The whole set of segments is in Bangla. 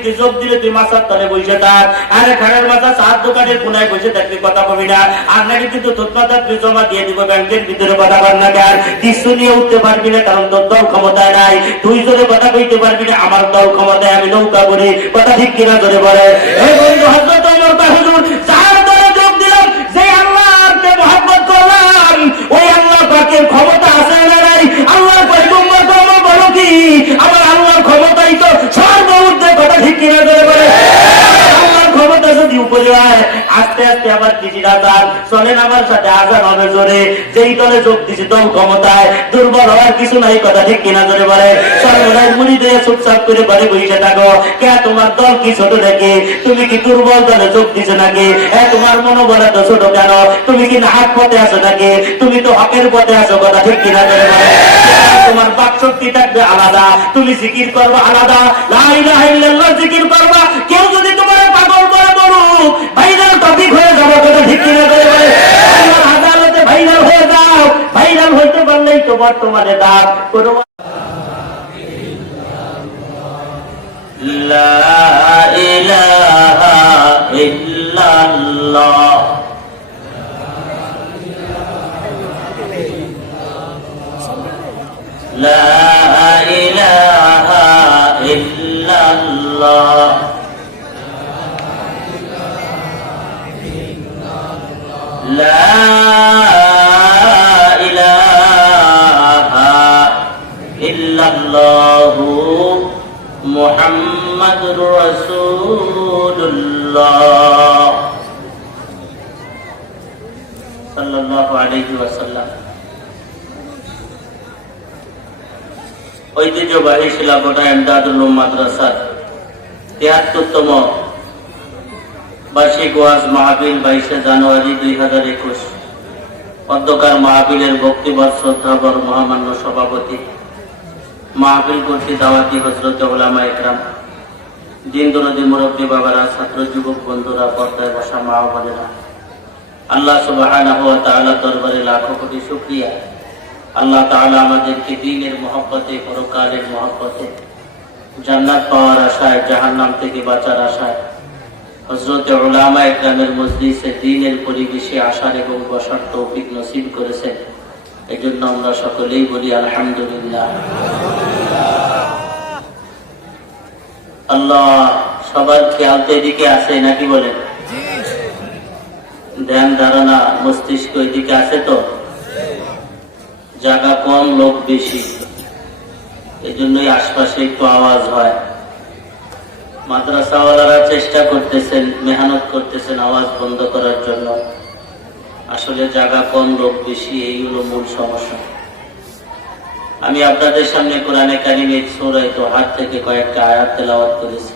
টিভিতে যোগ দিলে তুই মাথার তলে বসে থাক, আরে খাড়ার মাথা চার দোকানের কোনায় বসে থাকলে কথা কবি না, আর নাকি কিন্তু তোর মাথা তুই জমা দিয়ে দিব ব্যাংকের ভিতরে কথা বল না কেন, কিছু নিয়ে উঠতে পারবি না, কারণ তোর দল ক্ষমতায় নাই, তুই যদি কথা কইতে পারবি না, আমার দল ক্ষমতায়, আমি নৌকা করি, কথা ঠিক কিনা ধরে বলে। এই বন্ধু হযরত ওমর কয় হুজুর যার দলে যোগ দিলাম, যে আল্লাহকে মহব্বত করলাম, ওই আল্লাহ পাকের ক্ষমতা আছে না নাই? আল্লাহ কয় তোমরা তো আমার বলো কি, আমার আল্লাহর ক্ষমতাই তো সর্বঊর্ধ্বে, কথা ঠিক কিনা ধরে বলে। আল্লাহর ক্ষমতা যদি উপরে হয়, আস্তে আস্তে আবার দিদি আজান চলেন আমার সাথে, আজান হবে জোরে, যেই দলে যোগ দিছি দল ক্ষমতায়, দুর্বল হওয়ার কিছু নাই, কথা ঠিক কিনা ধরে বলে। সর্বদাই মুড়ি দিয়ে চুপচাপ করে বাড়ি বসে থাকো, কে তোমার দল কি ছোট নাকি? তুমি কি দুর্বল দলে যোগ দিছো নাকি? তোমার মনোবল এত ছোট কেন? তুমি কি নাহাক পথে আছো নাকি? তুমি তো হকের পথে আছো, কথা ঠিক কিনা ধরে বলে। তোমার বাকশক্তি থাকবে আলাদা, তুমি জিকির করবো আলাদা, লা ইলাহা ইল্লাল্লাহ জিকির করবা। কেউ যদি তোমার পাগল করে বলুক, ভাইরাল টপিক হয়ে যাবো, কথা ঠিক কিনা ধরে বলে। আল্লাহর আদালতে ভাইরাল হয়ে যাও, ভাইরাল হইতে পারলেই তো বর্তমানে দাম। কোনো লা ইলাহা ইল্লাল্লাহ, লা ইলাহা ইল্লাল্লাহ, লা ইলাহা ইল্লাল্লাহু মুহাম্মাদুর রাসূলুল্লাহ সাল্লাল্লাহু আলাইহি ওয়াসাল্লাম। ঐতিহ্যবাহী শিলাকোটা এমদাদুল উলুম মাদ্রাসার ৭৩তম বার্ষিক ওয়াজ মাহফিল ২২শে জানুয়ারি ২০২১ অধ্যকার মাহফিলের বক্তব্য শ্রদ্ধাবর মহামান্য সভাপতি, মাহফিল কর্তৃক দাওয়াতি হযরত উলামা ইকরাম, দিন দরদি মুরব্বী বাবারা, ছাত্র যুবক বন্ধুরা, পর্দায় বসা মা ও বোনেরা, আল্লাহ সুবহানাহু ওয়া তাআলা দরবারে লাখো কোটি শুকরিয়া। আল্লাহ তাআলা আমাদেরকে দ্বীনের মহব্বতে, পরকালের মহব্বতে, জান্নাত পাওয়ার আশায়, জাহান্নাম থেকে বাঁচার আশায় হযরত উলামা ইকরামের মজলিসে দ্বীনের পরিবেশে আসার এবং বসার তৌফিক নসিব করেছেন। এজন্য আমরা সকলেই বলি আলহামদুলিল্লাহ। আল্লাহ সবার খেয়াল তো এদিকে আছে নাকি বলেন? ধ্যান ধারণা মস্তিষ্ক এদিকে আছে তো? জায়গা কম, লোক বেশি, এজন্যই আশপাশে একটু আওয়াজ হয়। মাদ্রাসাওয়ালারা চেষ্টা করতেছেন, মেহনত করতেছেন আওয়াজ বন্ধ করার জন্য। আসলে জায়গা কম, লোক বেশি, এই হলো মূল সমস্যা। আমি আপনাদের সামনে কোরআনে কারিমের সূরা তোহা থেকে কয়েকটা আয়াত তেলাওয়াত করেছি।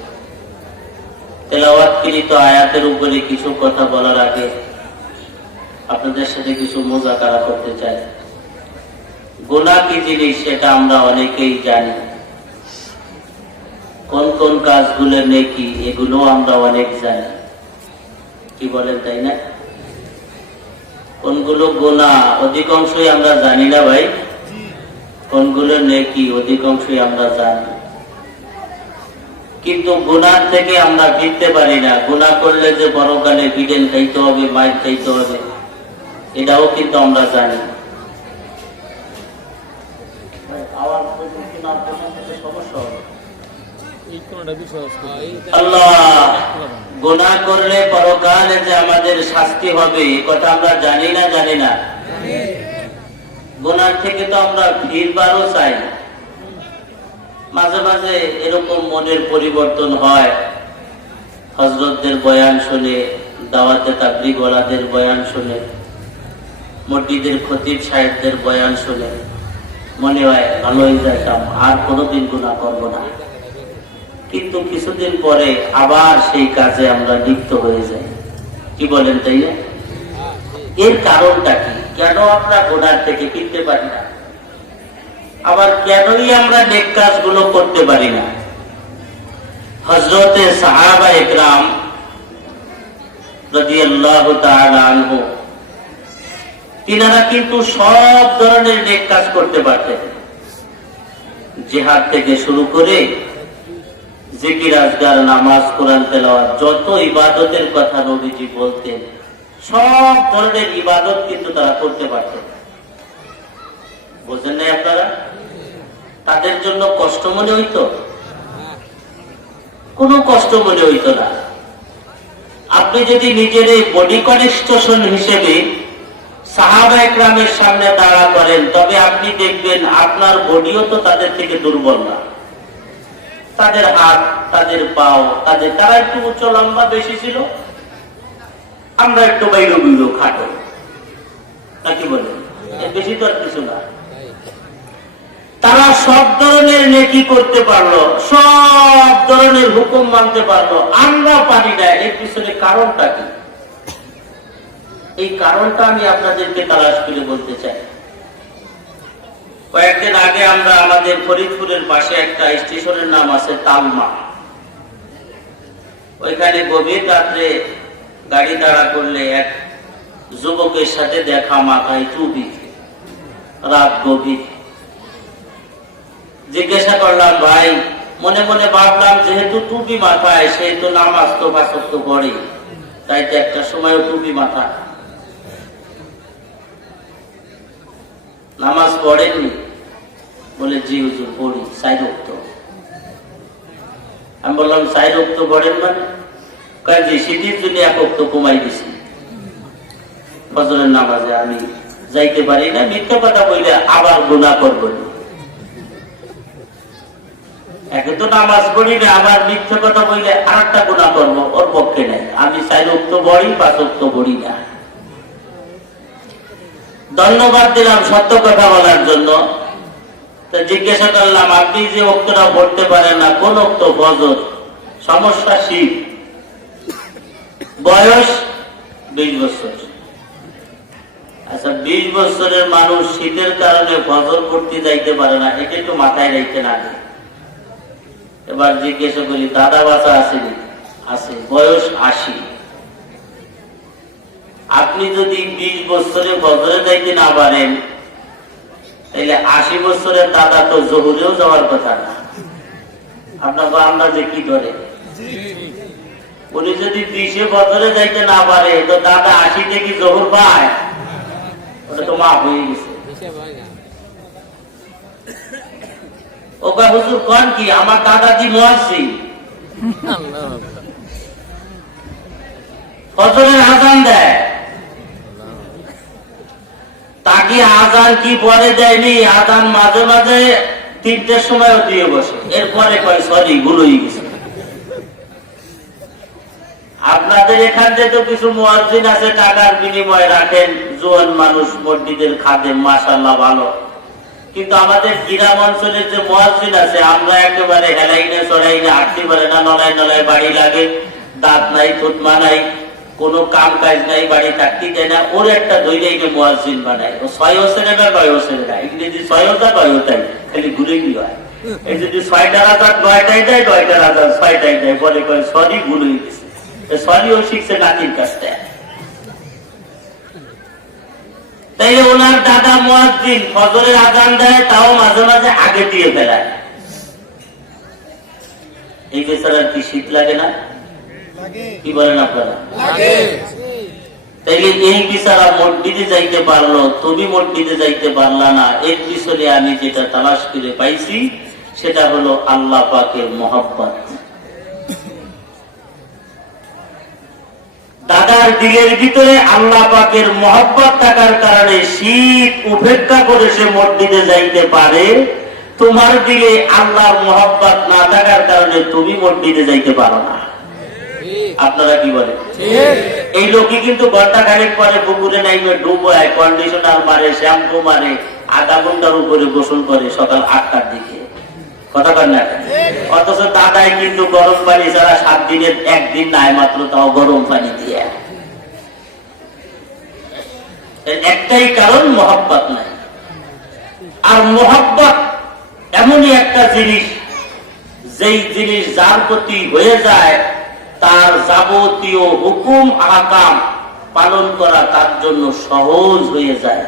তেলাওয়াতকৃত আয়াতের উপরে কিছু কথা বলার আগে আপনাদের সাথে কিছু মুযাকারা করতে চাই। গুনাহ কি জিনিস সেটা আমরা অনেকেই জানি, কোন কোন কাজগুলো নেকি এগুলো আমরা অনেক জানি, কি বলেন তাই না? কোনগুলো গুনাহ অধিকাংশই আমরা জানি না ভাই, কোনগুলো নেকি অধিকাংশই আমরা জানি, কিন্তু গুনাহ থেকে আমরা ফিরতে পারি না। গুনাহ করলে যে পরকালে বিদেন খাইতে হবে, মাইর খাইতে হবে, এটাও কিন্তু আমরা জানি। আল্লাহ গুনাহ করলে পরকালে যে আমাদের শাস্তি হবে, এই কথা আমরা জানি না? জানি না? গুনাহ থেকে তো আমরা ফিরবারও চাই। মাঝে মাঝে এরকম মনের পরিবর্তন হয়, হযরতদের বয়ান শুনে, দাওয়াতে তাবলীগ ওয়ালাদের বয়ান শুনে, মসজিদের খতিব সাহেবদের বয়ান শুনে মনে হয় ভালোই যাইতাম, আর কোনোদিন গুনাহ করব না। কিন্তু কিছুদিন পরে আবার সেই কাজে আমরা লিপ্ত হয়ে যাই, কি বলেন তাই না? এর কারণটা কি? কেন আমরা গুনাহ থেকে ফিরতে পারি না? আবার কেনই আমরা নেক কাজগুলো করতে পারি না? হযরতে সাহাবা ইকরাম রাদিয়াল্লাহু তাআলা আনহু, তিনারা কিন্তু সব ধরনের নেক কাজ করতে পারতেন। জিহাদ থেকে শুরু করে জিকির আজকার, নামাজ, কোরআন তেলাওয়াত, যত ইবাদতের কথা নবীজি বলতেন সব ধরনের ইবাদত কিন্তু তারা করতে পারতেন। বুঝেন নাই আপনারা? তাদের জন্য কষ্ট মনে হইতো? কোনো কষ্ট মনে হইতো না। আপনি যদি নিজের এই বডি কনস্ট্রাকশন হিসেবে সাহাবা একরামের সামনে দাঁড়া করেন, তবে আপনি দেখবেন আপনার বডিও তো তাদের থেকে দুর্বল না। তাদের হাত, তাদের পাও, তারা একটু উচ্চ লম্বা বেশি ছিল, আমরা একটু বাইরে বুঝলো খাটো, নাকি বলেন? বেশি তো আর কিছু না। তারা সব ধরনের নেকি করতে পারলো, সব ধরনের হুকুম মানতে পারলো, আমরা পারি না। এর পিছনে কারণটা কি? এই কারণটা আমি আপনাদেরকে তালাশ করে বলতে চাই। কয়েকদিন আগে আমরা আমাদের ফরিদপুরের পাশে একটা স্টেশনের নাম আছে তালমা, ওইখানে গভীর রাত্রে গাড়ি দাঁড়া করলে এক যুবকের সাথে দেখা, মাথায় টুপি, রাত গভীর। জিজ্ঞাসা করলাম, ভাই, মনে মনে ভাবলাম যেহেতু টুপি মাথায় সেহেতু নামাজ তো পাঁচক্ত পড়ে, তাই তো একটা সময় টুপি মাথা, নামাজ পড়েননি? বলে, জি হুজুর পড়ি, 4 ওয়াক্ত। আমি বললাম, 4 ওয়াক্ত পড়েন মানে? জি, শীতের জন্য 1 ওয়াক্ত কমাই দিছি, ফজরের নামাজে আমি যাইতে পারি না, মিথ্যা কথা বললে আবার গুনাহ করব। একে তো নামাজ পড়ি না, আবার মিথ্যা কথা বললে আর একটা গুনাহ করবো, ওর পক্ষে নাই। আমি 4 ওয়াক্ত পড়ি, 5 ওয়াক্ত পড়ি না। ধন্যবাদ দিলাম সত্য কথা বলার জন্য। তো জিজ্ঞাসা করলাম, আপনি যে ওক্তটা পড়তে পারেন না, কোন ওক্ত? ফজর। সমস্যা শীত, বয়স 20 বছর। আচ্ছা, 20 বছরের মানুষ শীতের কারণে ফজর পড়তে যাইতে পারে না, এটা একটু মাথায় রাখতে না। এবার জিজ্ঞাসা করি, দাদা বাচ্চা আসেনি? আছে, বয়স 80। আপনি যদি 20 বছরে ফজরে যাইতে না পারেন, তাহলে 80 বছরের দাদা তো জহুরেও যাওয়ার কথা না। আপনার আন্দাজে কি ধরে? উনি যদি 20 ফজরে যাইতে না পারে, তো দাদা 80 কি জহুর পায়? ওটা তো মাফ হয়ে গেছে। ওকা হুজুর কোন কি? আমার দাদাজি মুয়াজ্জিন, ফজরের আযান দেয়। তাকে আযান কি পরে দেয়নি? আযান মাঝে মাঝে 3টের সময়ও দিয়ে বসে, এরপরে কয় সরি, ভুল হয়ে গেছে। আপনাদের এখানে তো কিছু মুয়াজ্জিন আছে, টাকার বিনিময়ে রাখেন, জোয়ান মানুষ, মসজিদের খাদেম, মাশাআল্লাহ ভালো। কিন্তু আমাদের গ্রাম অঞ্চলের যে মুয়াজ্জিন আছে, আমরা একেবারে হেলাইনে চড়াইনে হাঁটতে পারে না, নলায় নলায় বাড়ি লাগে, দাঁত নাই, থুতমা নাই, কোনো কাম কাজ নাই, বাড়ি থাকতে দেয় না। ওর একটা দৈরাইকে মুয়াজ্জিন বানায়, ও 6 বছরে না 9 বছরে না, ইংরেজি 6 হাজার 9টাই খালি ঘুরে গিয়ে হয়। এই যদি 6টার আজাদ 9টাই দেয়, 9টার আজাদ 6টাই দেয়, বলে কয় সরি, ভুল হয়ে গেছে। সরি ও শিখছে নাতির কাছ থেকে। তাইলে ওনার দাদা মুয়াজ্জিন, ফজরের আযান দেয়, তাও মাঝে মাঝে আগে দিয়ে ফেলায়। এই বেচারার কি শীত লাগে না? কি বলেন আপনারা? তাইলে এই বেচারা মসজিদে যাইতে পারলো, তুমি মসজিদে যাইতে পারলা না। এর পিছনে আমি যেটা তালাশ করে পাইছি, সেটা হলো আল্লাহ পাকের মহব্বত। দাদার দিলের ভিতরে আল্লাহ পাকের মহব্বত থাকার কারণে শীত উপেক্ষা করে সে মসজিদে যাইতে পারে। তোমার দিলে আল্লাহর মহব্বত না থাকার কারণে তুমি মসজিদে যাইতে পারো না। আপনারা কি বলেন? এই লোকই কিন্তু ঘন্টা খানেক পরে পুকুরে নাইবে ডুবায়, কন্ডিশনার মারে, শ্যাম্পু মারে, আধা ঘন্টার উপরে গোসল করে সকাল 8টার দিকে। কথা বল না? অথচ দাদাই কিন্তু গরম পানি ছাড়া 7 দিনের 1 দিন নাই মাত্র, তাও গরম পানি দিয়ে। একটাই কারণ, মহব্বত নাই। আর মহব্বত এমনই একটা জিনিস, যেই জিনিস যার প্রতি হয়ে যায়, তার যাবতীয় হুকুম আহকাম পালন করা তার জন্য সহজ হয়ে যায়।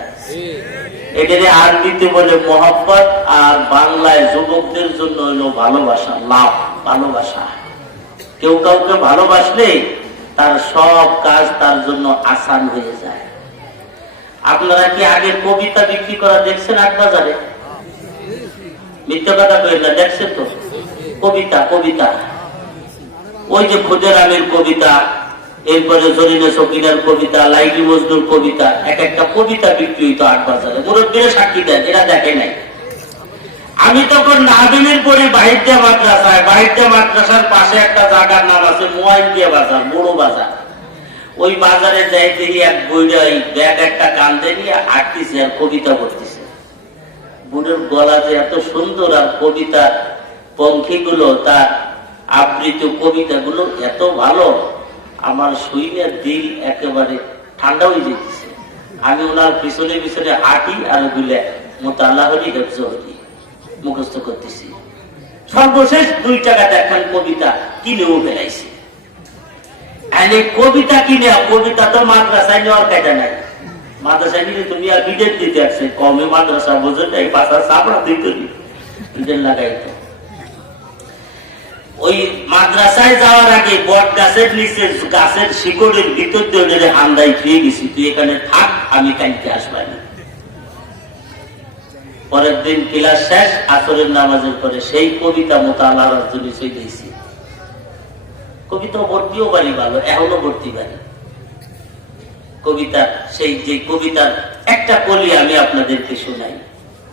এটারে আরবিতে বলে মহব্বত, আর বাংলায় যুবকদের জন্য হলো ভালোবাসা, লাভ। ভালোবাসা। কেউ কাউকে ভালোবাসলে তার সব কাজ তার জন্য আসান হয়ে যায়। আপনারা কি আগের কবিতা বিক্রি করা দেখছেন আট বাজারে? মিথ্যা কথা বলেন না, দেখছেন তো? কবিতা কবিতা ওই যে ক্ষুদিরামের কবিতা, এরপরে জরিনা শকিনার কবিতা, লাইলি মজনুর কবিতা, এক একটা কবিতা বিক্রি হইতো আট বাজারে। মুরব্বীরা সাক্ষী দেন, এরা দেখে নাই। আমি তখন নাদিমের পরে বাহিরদিয়া মাদ্রাসায়, বাহিরদিয়া মাদ্রাসার পাশে একটা জায়গার নাম আছে মোয়াইদিয়া বাজার, বড় বাজার। ওই বাজারে যাই দেখি এক বইটা ব্যাগ একটা কান্দে নিয়ে আঁকতেছে আর কবিতা পড়তেছে। বুড়োর গলা যে এত সুন্দর, আর কবিতার পঙ্খিগুলো, তার আবৃত কবিতাগুলো এত ভালো, আমার শুইনে দিল একেবারে ঠান্ডা হয়ে যেতেছে। আমি ওনার পিছনে পিছনে হাঁটি আর ওগুলো মোতাল্লাহ হরি হেফজ হরি মুখস্থ করতেছি। সর্বশেষ 2 টাকা দেখান কবিতা কিনেও বেড়াইছি। কবিতা কিনে, কবিতা তো মাদ্রাসায় নেওয়ার কাটা নাই। মাদ্রাসায় নিলে তুমি আর বিদেশ দিতে আসছে, কমে মাদ্রাসা বোঝে তাই পাশা চাপড়া দিতে বিদেশ লাগাইতো। ওই মাদ্রাসায় যাওয়ার আগে বট গাছের নিচে গাছের শিকড়ের ভিতর দিয়ে হান্দাই খেয়ে গেছি, তুই এখানে থাক, আমি কালকে আসবানি। পরের দিন ক্লাস শেষ, আসরের নামাজের পরে সেই কবিতা মোতালার জন্য দিয়েছি। কবিতা ভর্তিও বাড়ি ভালো, এখনো ভর্তি বাড়ি কবিতা। সেই যে কবিতার একটা কলি আমি আপনাদেরকে শোনাই।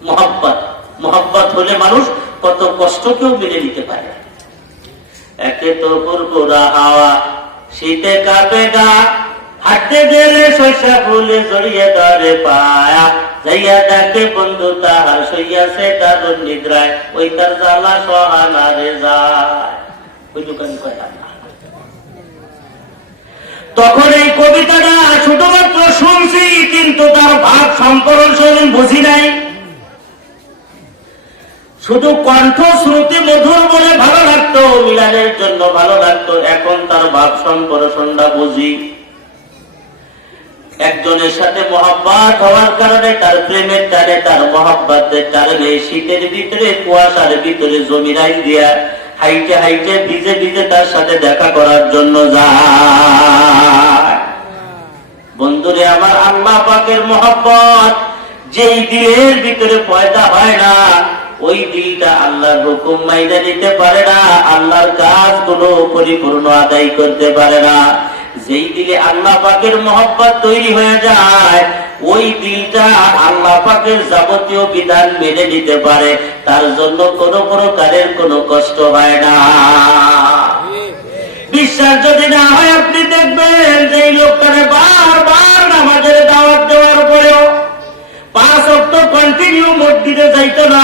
মোহাব্বত, মোহাব্বত হলে মানুষ কত কষ্টকেও মেনে নিতে পারে। একে তো পুরপুরা হাওয়া, শীতে কাঁপে গা, হাঁটতে গেলে শস্যা ফুলে জড়িয়ে ধরে পায়া, যাইয়া দেখে বন্ধু তাহার সইয়াছে তার নিদ্রায়, ওই তার জ্বালা সহানারে যায়। ওই দোকানে কয় না। তখন এই কবিতাটা শুধুমাত্র শুনছি, কিন্তু তার ভাব সম্পর্ক বুঝি নাই। শুধু কণ্ঠ শ্রুতি মধুর বলে ভালো লাগতো, মিলানের জন্য ভালো লাগতো। এখন তার ভাব সম্পর্কটা বুঝি। একজনের সাথে মহব্বত হওয়ার কারণে, তার প্রেমের টানে, তার মহব্বতের কারণে শীতের ভিতরে, কুয়াশার ভিতরে জমিরাই দিয়া হাইটে হাইটে ভিজে ভিজে তার সাথে দেখা করার জন্য যায়। বন্ধুরে আমার, আল্লাহ পাকের মহব্বত যেই দিলের ভিতরে পয়দা হয় না, ওই দিলটা আল্লাহর হুকুম মাইনে নিতে পারে না, আল্লাহর কাজগুলো পরিপূর্ণ আদায় করতে পারে না। যেই দিলে আল্লাহ পাকের মহব্বত তৈরি হয়ে যায়, ওই দিলটা আল্লাহ পাকের যাবতীয় বিধান মেনে নিতে পারে, তার জন্য কোনো প্রকারের কোনো কষ্ট হয় না। বিশ্বাস যদি না হয়, আপনি দেখবেন যে এই লোকটারে বারবার নামাজের দাওয়াত দেওয়ার পরেও 5 ওয়াক্ত কন্টিনিউ মসজিদে যাইতো না।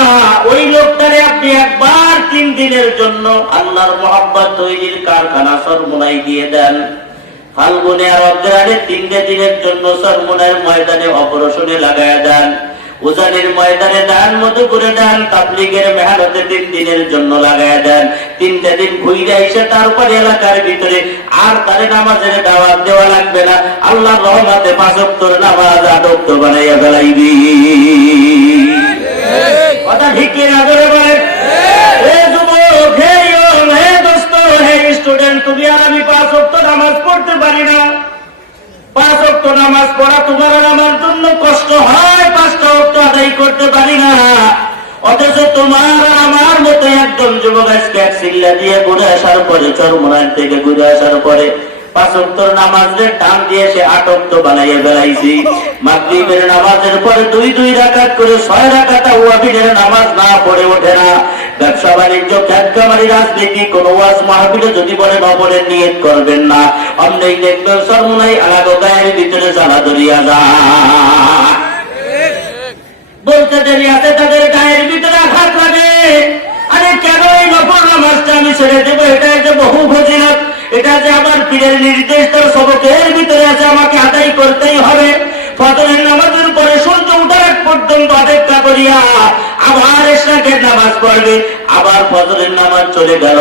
ওই লোকটারে আপনি একবার 3 দিনের জন্য আল্লাহর মহব্বত তৈরির কারখানা সরমুনাই দিয়ে দেন। ফাল্গুনে আর অগ্রহায়ণে 3 দিনের জন্য সরমুনার ময়দানে অপারেশনে লাগায় দেন। উজানের ময়দানে দান, মধুপুরে দান, তাবলীগের মেহনতে 3 দিনের জন্য লাগায় দেন। 3 দিন ঘুরে এসে তারপরে এলাকার ভিতরে আর তারে নামাজের দাওয়াত দেওয়া লাগবে না। আল্লাহর রহমতে 5 ওয়াক্তের নামাজ আদর্শ বানাইয়া ফেলাইবি। কথা ঠিক কি না করে বলেন? হে যুবক, হে ইয়ং, হে দোস্ত, হে স্টুডেন্ট, তুমি আর আমি 5 ওয়াক্ত নামাজ পড়তে পারি না। 5 ওয়াক্ত নামাজ পড়া তোমার আর আমার জন্য কষ্ট হয়, 5টা ওয়াক্ত আদায় করতে পারি না। অথচ তোমার আর আমার মতো একজন যুবক আজকে এক সিল্লা দিয়ে ঘুরে আসার পরে, চরমোনার থেকে ঘুরে আসার পরে 5 ওয়াক্তের নামাজের টান দিয়ে সে 8 ওয়াক্ত বানাইয়া বেড়াইছি। মাগরিবের নামাজের পরে 2 রাকাত করে 6 রাকাত ওয়াজিবের নামাজ না পড়ে ওঠে না। ব্যবসা বাণিজ্য, খ্যাতকামারি, রাজনীতি, কোন ওয়াজ মাহফিলে যদি বলে নবলের নিয়ত করবেন না, অমনেই দেখবেন সরমুনাই আলাদা গায়ের ভিতরে জ্বালা ধরিয়া যায়। বলতে দেরি আছে, তাদের গায়ের ভিতরে আঘাত লাগে। আরে কেন এই নফল নামাজটা আমি ছেড়ে দেবো? এটা যে বহু ফজিলত, এটা যে আমার পীরের নির্দেশ, তার সবকের ভিতরে আছে, আমাকে আদায় করতেই হবে। ফজরের নামাজের পরে সূর্য উঠার আগ পর্যন্ত অপেক্ষা করি। করিয়া আবার ইশরাকের নামাজ পড়বে, আবার ফজরের নামাজ চলে গেল,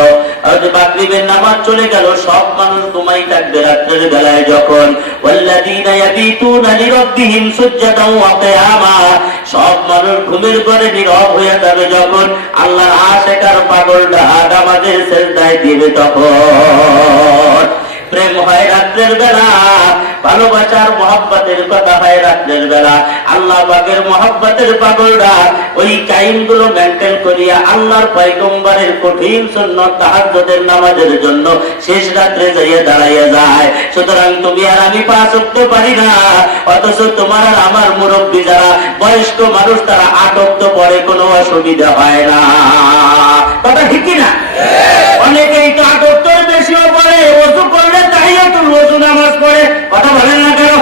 মাগরিবের নামাজ চলে গেল, সব মানুষ ঘুমাই থাকবে রাত্রের বেলায় যখন ওয়াল্লাযীনা ইয়াবিতুনা লিরাব্বিহিম সুজদান ওয়া কিয়ামা, সব মানুষ ঘুমের ঘরে নীরব হয়ে যাবে যখন আল্লাহর আশিক আর পাগলরা নামাজের সিজদায় দিবে তখন প্রেম হয় রাত্রের বেলা, ভালোবাসার মহব্বতের কথা হয় রাত্রের বেলা। আল্লাহ পাকের মহব্বতের পাগলরা ওই টাইমগুলো মেনটেন করিয়া আল্লাহর পয়গম্বরের কঠিন সুন্নাত তাহাজ্জুদের নামাজের জন্য শেষ রাত্রে যাইয়া দাঁড়াইয়া যায়। সুতরাং তুমি আর আমি পাঁচ ওয়াক্ত পারি না, অথচ তোমার আর আমার মুরব্বী যারা বয়স্ক মানুষ তারা 8 ওয়াক্ত পড়ে, কোনো অসুবিধা হয় না। কথা ঠিক কিনা? অনেকেই তো 8 ওয়াক্তের বেশিও পড়ে, ওযু করলে তাহিয়াতুল ওযু নামাজ পড়ে। কথা বলেন না কেন?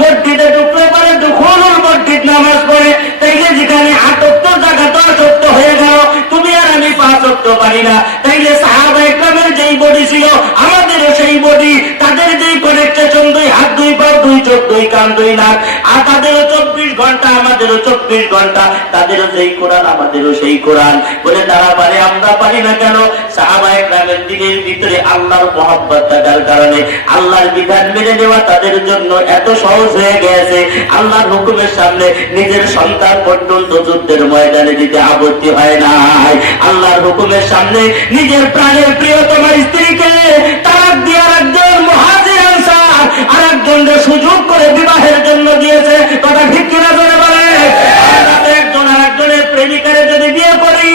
মসজিদে ঢুকলে পরে দুখুলুল মসজিদ নামাজ পড়ে, তাইলে যেখানে 8 ওয়াক্ত জায়গা 10 ওয়াক্ত হয়ে গেল, তুমি আর আমি 5 ওয়াক্ত পারি না। তাইলে সাহাবায়ে কেরামের যেই বডি ছিল আমাদেরও সেই বডি, তাদের যেই কনেকশন 2 হাত 2 পা 2 চোখ 2 কান 2 নাক, আর তাদেরও 24 ঘন্টা আমাদেরও 24 ঘন্টা, তাদেরও যেই কোরআন আমাদেরও সেই কোরআন। বলে তারা পারে আমরা পারি না কেন? সাহাবায়ে কেরামের দিনের ভিতরে আল্লাহর মহব্বত থাকার কারণে আল্লাহর বিধান মেনে নেওয়া তাদের জন্য এত সহজ হয়ে গেছে, আল্লাহর হুকুমের সামনে নিজের সন্তান পর্যন্ত যুদ্ধের ময়দানে দিতে আপত্তি হয় নাই। আল্লাহর হুকুমের সামনে নিজের প্রাণের প্রিয়তমা স্ত্রীকে তালাক দিয়ে আরেকজন মুহাজির আনসার আরেকজনকে সুযোগ করে বিবাহের জন্য দিয়েছে। কথা ঠিক কিনা বলে বলে? একজন আরেকজনের প্রেমিকারে যদি বিয়ে করি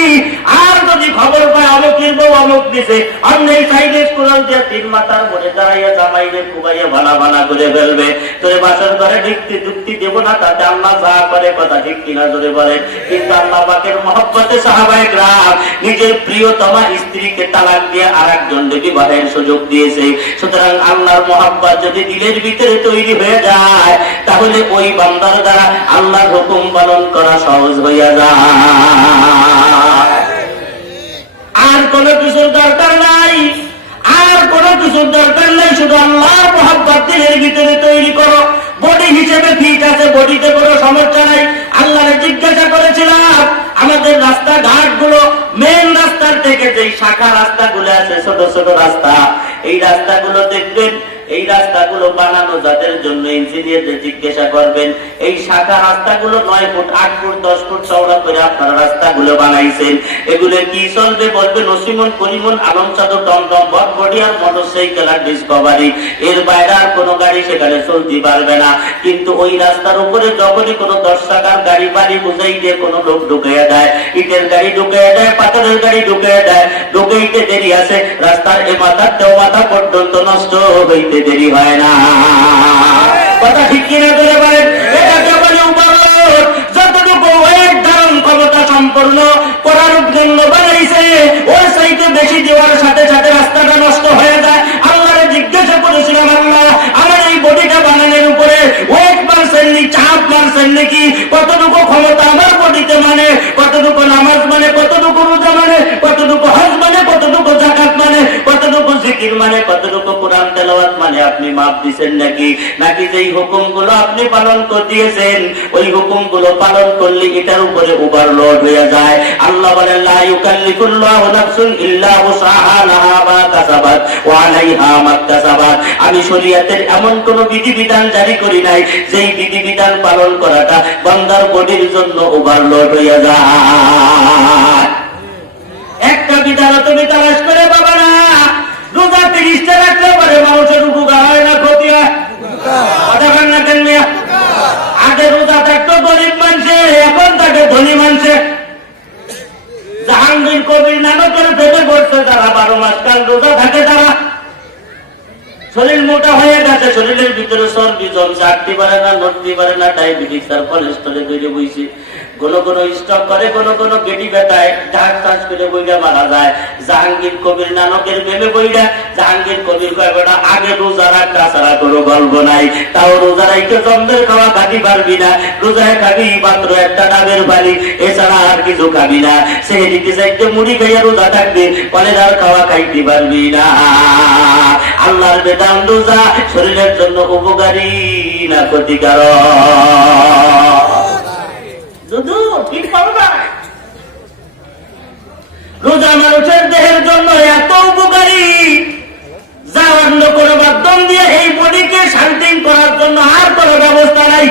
আর যদি খবর পায় অমুকের বউ অমুক দিছে, অন্য সাইডে স্কুল দিয়ে 3 মাথার মনে দাঁড়াইয়া জামাইরে কুবাইয়া ভালা ভালা করে ফেলবে। তোর বাসার ঘরে যুক্তি দেব না, তাতে আল্লাহ যা করে। কথা ঠিক কিনা জোরে বলে? কিন্তু আল্লাহ পাকের মহব্বতে সাহাবায়ে কেরাম নিজের প্রিয়তমা স্ত্রীকে তালাক দিয়ে আরেকজনকে বিবাহের সুযোগ দিয়েছে। সুতরাং আল্লাহর মহব্বত যদি দিলের ভিতরে তৈরি হয়ে যায়, তাহলে ওই বান্দার দ্বারা আল্লাহর হুকুম পালন করা সহজ হইয়া যায়। আর কোনো কিছুর দরকার নাই, আর কোনো কিছুর দরকার নাই, শুধু আল্লাহর মহব্বত দিলের ভিতরে তৈরি করো। বডি হিসেবে ঠিক আছে, বডিতে কোনো সমস্যা নাই। আল্লাহরে জিজ্ঞাসা করেছিলাম আমাদের রাস্তাঘাট গুলো মেন রাস্তার থেকে যেই শাখা রাস্তাগুলো আছে, ছোট ছোট রাস্তা, এই রাস্তাগুলো দেখবেন, এই রাস্তাগুলো বানানো যাদের জন্য ইঞ্জিনিয়ারদের জিজ্ঞাসা করবেন, এই শাখা রাস্তাগুলো 9 ফুট 8 ফুট 10 ফুট চওড়া করে আপনারা রাস্তাগুলো বানাইছেন, এগুলো কি চলবে? বলবে নসিমন পরিমন আলম চাদর টমটম বটবডি আর মোটরসাইকেল আর ডিসকভারি, এর বাইরে আর কোনো গাড়ি সেখানে চলতে পারবে না। কিন্তু ওই রাস্তার উপরে যখনই কোনো 10 চাকার গাড়ি বাড়ি বুঝাই দিয়ে কোনো লোক ঢুকিয়ে দেয়, ইটের গাড়ি ঢুকিয়ে দেয়, পাথরের গাড়ি ঢুকিয়ে দেয়, ঢুকাইতে দেরি আছে, রাস্তার এ মাথা তেও মাথা পর্যন্ত নষ্ট হইতে দেরি হয় না। কথা ঠিক কিনা করে বলেন? এটাকে বলে উপারত। যতটুকু ওয়েট ধারণ ক্ষমতা সম্পন্ন করার জন্য বানাইছে, ওর চাইতে বেশি দেওয়ার সাথে সাথে রাস্তাটা নষ্ট হয়ে যায়। আল্লাহরে জিজ্ঞাসা করেছিলাম, আল্লাহ আমার এই বডিটা বানানোর উপরে ওয়েট মারছেন নি, চাপ মারছেন নাকি? কতটুকু ক্ষমতা আমার বডিতে মানে, কতটুকু নামাজ মানে, কতটুকু রোজা মানে, কতটুকু হজ মানে, কতটুকু যাকাত মানে, কতটুকু জিকির মানে, কতটুকু কোরআন তেলাওয়াত মানে আপনি মাপ দিবেন নাকি? নাকি যেই হুকুমগুলো আপনি পালন করে দিয়েছেন ওই হুকুমগুলো পালন করলে এটার উপরে ওভারলোড হয়ে যায়। আল্লাহ বলেন লা ইউকাল্লিফুল্লাহু নাফসুন ইল্লা উসাহা লাহা মা কাসাবাত ওয়া আলাইহা মা কাসাবাত। আমি শরীয়তের এমন কোন বিধিবিধান জারি করি নাই যেই বিধিবিধান পালন করাটা বান্দার বডির জন্য ওভারলোড হয়ে যায়। একটা বিধান তুমি তালাশ করে পাবা না। রোজা 30টা রাখলে পরে মানুষের উপকার হয় না ক্ষতি হয়? কথা বলেন না কেন? আগে রোজা থাকতো গরিব মানুষে, এখন তাকে ধনী মানুষে। জাহাঙ্গীর কবির নানকের পেটে পড়ছে যারা 12 মাস কাল রোজা থাকে, তারা শরীর মোটা হয়ে গেছে, শরীরের ভিতরে চর্বি জমছে, হাঁটতে পারে না, নড়তে পারে না, ডায়াবেটিস আর কোলেস্ট্রলে তৈরি বইছে। কোন কোন স্টক করে, কোন কোন গেটি ব্যথায় ঢাক টাচ করে বইটা মারা যায়। জাহাঙ্গীর কবির নানকের প্রেমে বইটা জাহাঙ্গীর কবির কয়টা আগে রোজা রাখ, তাছাড়া কোনো গল্প নাই। তাও রোজা রাইতে জম্বের খাওয়া খাটি পারবি না, রোজায় খাবি মাত্র একটা ডাবের পানি, এছাড়া আর কিছু খাবি না। সেদিকে চাইতে মুড়ি খাইয়া রোজা থাকবি, কলেরার খাওয়া খাইতে পারবি না। আল্লাহর বেদান রোজা শরীরের জন্য উপকারী না ক্ষতিকারক? দুধু ঠিক পাবো না। রোজা মানুষের দেহের জন্য এত উপকারী, যা অন্য কোনো মাধ্যম দিয়ে এই বডিকে শান্তি করার জন্য আর কোনো ব্যবস্থা নাই।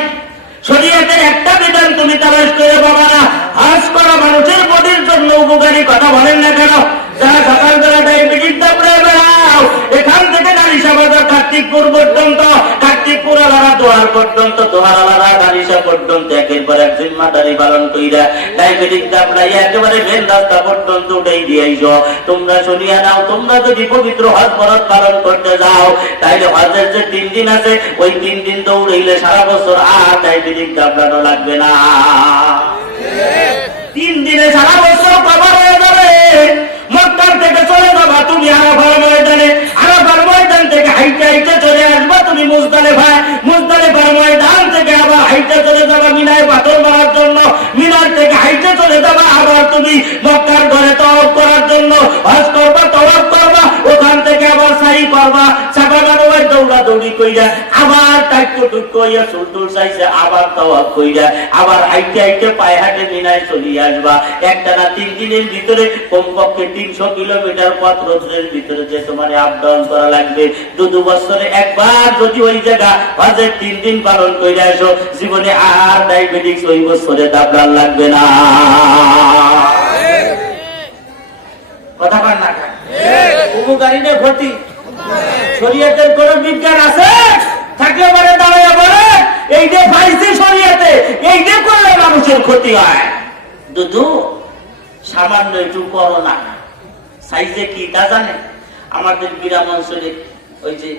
শরীয়তের একটা বিধান তুমি তালাশ করে পাবা না। হজ করা মানুষের বডির জন্য উপকারী, কথা বলেন না কেন? যারা সকালবেলা ডায়াবেটিস দাপড়ে বেড়াও, এখান থেকে নারিশা বাজার কার্তিকপুর পর্যন্ত, কার্তিকপুর আলারা দোহার পর্যন্ত, দোহার আলারা নারিশা পর্যন্ত একের পর এক জিম্মাদারি পালন কইরা ডায়াবেটিস দাপড়াই একেবারে মেন রাস্তা পর্যন্ত উঠাই দিয়েছ। তোমরা শুনিয়া নাও, তোমরা যদি পবিত্র হজ ফরজ পালন করতে যাও, তাইলে হজের যে 3 দিন আছে, ওই 3 দিন দৌড়াইলে সারা বছর আর ডায়াবেটিস দাপড়ানো লাগবে না। 3 দিনে সারা বছর কভার হয়ে যাবে। মক্কার থেকে চলে যাবা তুমি আরাফার ময়দানে, আরাফার ময়দান থেকে হাইটে হাইটে চলে আসবা তুমি মুজদালিফায়, মুজদালিফার ময়দান থেকে আবার হাইটে চলে যাবা মিনায় পাথর মারার জন্য, মিনার থেকে হাইটে চলে যাবা আবার তুমি মক্কার ঘরে তওয়াফ করার জন্য। হজ করবা, তওয়াফ করবা, ওখান থেকে আবার সাই করবা, সাফা মারওয়ায় দৌড়াদৌড়ি কইরা আবার টাইকো টুকো ইয়া সুলতুল চাইছে, আবার তওয়াফ কইরা আবার হাইটে হাইটে পায়ে হাঁটে মিনায় চলে আসবা। একটানা 3 দিনের ভিতরে কমপক্ষে 300 কিলোমিটার পথ রোদের ভিতরে যে তোমার আপ ডাউন করা লাগবে। 2 বছরে একবার যদি ওই জায়গা হজের 3 দিন পালন করে আসো, জীবনে আর ডায়াবেটিস ওই বছরে দাবড়ান লাগবে না। কথা বল না, উপকারী না ক্ষতি? শরীয়তের কোন বিজ্ঞান আছে থাকলে পরে দাঁড়াইয়া বলে এই যে পাইছে শরীয়তে, এই যে করলে মানুষের ক্ষতি হয়। দুধু সামান্য একটু করোনা সাইজে কি তা জানে? আমাদের গ্রাম অঞ্চলে ওই যে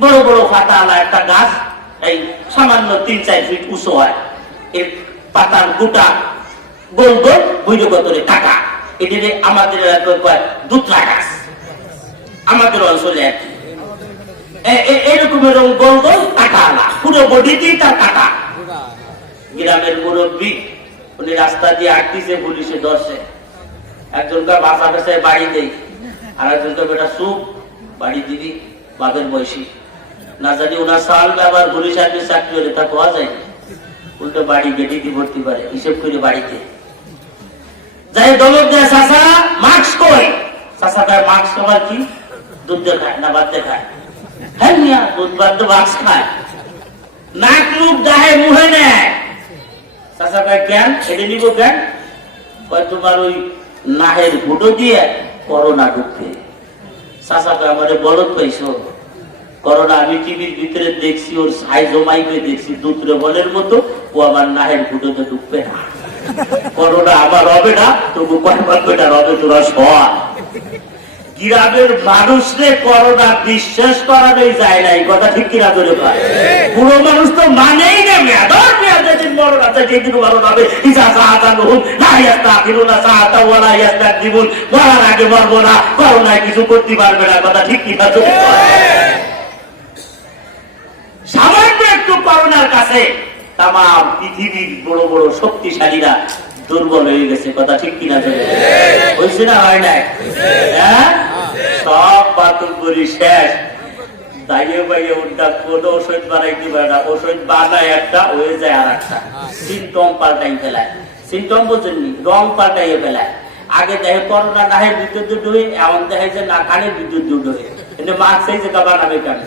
বড় বড় পাতাওয়ালা একটা গাছ, এই সামান্য 3-4 ফিট উঁচু হয়, এর পাতার গোটা গোল গোল বৈরগতরে কাটা, এটারে আমাদের এলাকায় দুধলা গাছ। আমাদের অঞ্চলে এরকমের গোল গোল কাটাওয়ালা, পুরো বডিতেই তার কাটা। গ্রামের মুরব্বী উনি রাস্তা দিয়ে আটকিছে, পুলিশে ধরছে। একজনকে বাসা বেসায় বাড়ি দেই, আর একজনকে বেটা সুপ বাড়ি দিবি, বাপের বয়সী না জানি ওনার সাল আবার পুলিশ আর্মির চাকরি হলে তা পাওয়া যায়, উল্টো বাড়ি গেটে কি ভর্তি পারে হিসেব করে বাড়িতে যাই দমক দেয়। চাষা মাস্ক কই? চাষা খায় মাস্ক আবার কি? দুধ দিয়ে খায় না ভাত দিয়ে খায়? হ্যাঁ মিয়া, দুধ ভাত তো মাস্ক খায়, নাক মুখ দাহে মুহে নেয়। চাষা খায় কেন? এটা নিব কেন? তোমার ওই নাহের ফুটো দিয়ে করোনা ঢুকবে। চাষা খায় আমারে বলদ পাইছো করোনা, আমি টিভির ভিতরে দেখছি, ওর সাইজ জমাইবে দেখছি, দুধরে বলের মতো, ও আমার নাহের ফুটোতে ঢুকবে না। করোনা আমার হবে না, তবু কয়েকবার বেটা হবে তোরা সব। গ্রামের মানুষরে করোনা বিশ্বাস করানোই যায় না, এই কথা ঠিক কিনা করে পায়? পুরো মানুষ তো মানেই না, মেয়াদর মেয়াদ যেদিন মরণ আছে যেদিন মরণ হবে, ইসা সাহাতা নুহুম না ইয়াস্তা ফিরুনা সাহাতা ওয়ালা ইয়াস্তা দিবুন, মরার আগে মরবো না, করোনায় কিছু করতে পারবে না, কথা ঠিক কিনা করে পায়? সামান্য একটু করোনার কাছে তাম পৃথিবীর বড় বড় শক্তিশালীরা দুর্বল হয়ে গেছে, কথা ঠিক কিনা হয়েছে না? হয় নাই? হ্যাঁ, সব বাতুল করি শেষ, দাইয়ে বাইয়ে উল্টা কোন ওষুধ বানাইতে পারে না, ওষুধ বানায় একটা হয়ে যায় আর একটা, সিমটম পাল্টাই ফেলায়। সিমটম বোঝেননি, রং পাল্টাইয়ে ফেলায়। আগে দেখে করোনা না হয় বিদ্যুৎ ডুবে, এমন দেখে যে না কানে বিদ্যুৎ ডুবে, কিন্তু মাস্ক এই যে বানাবে কেন?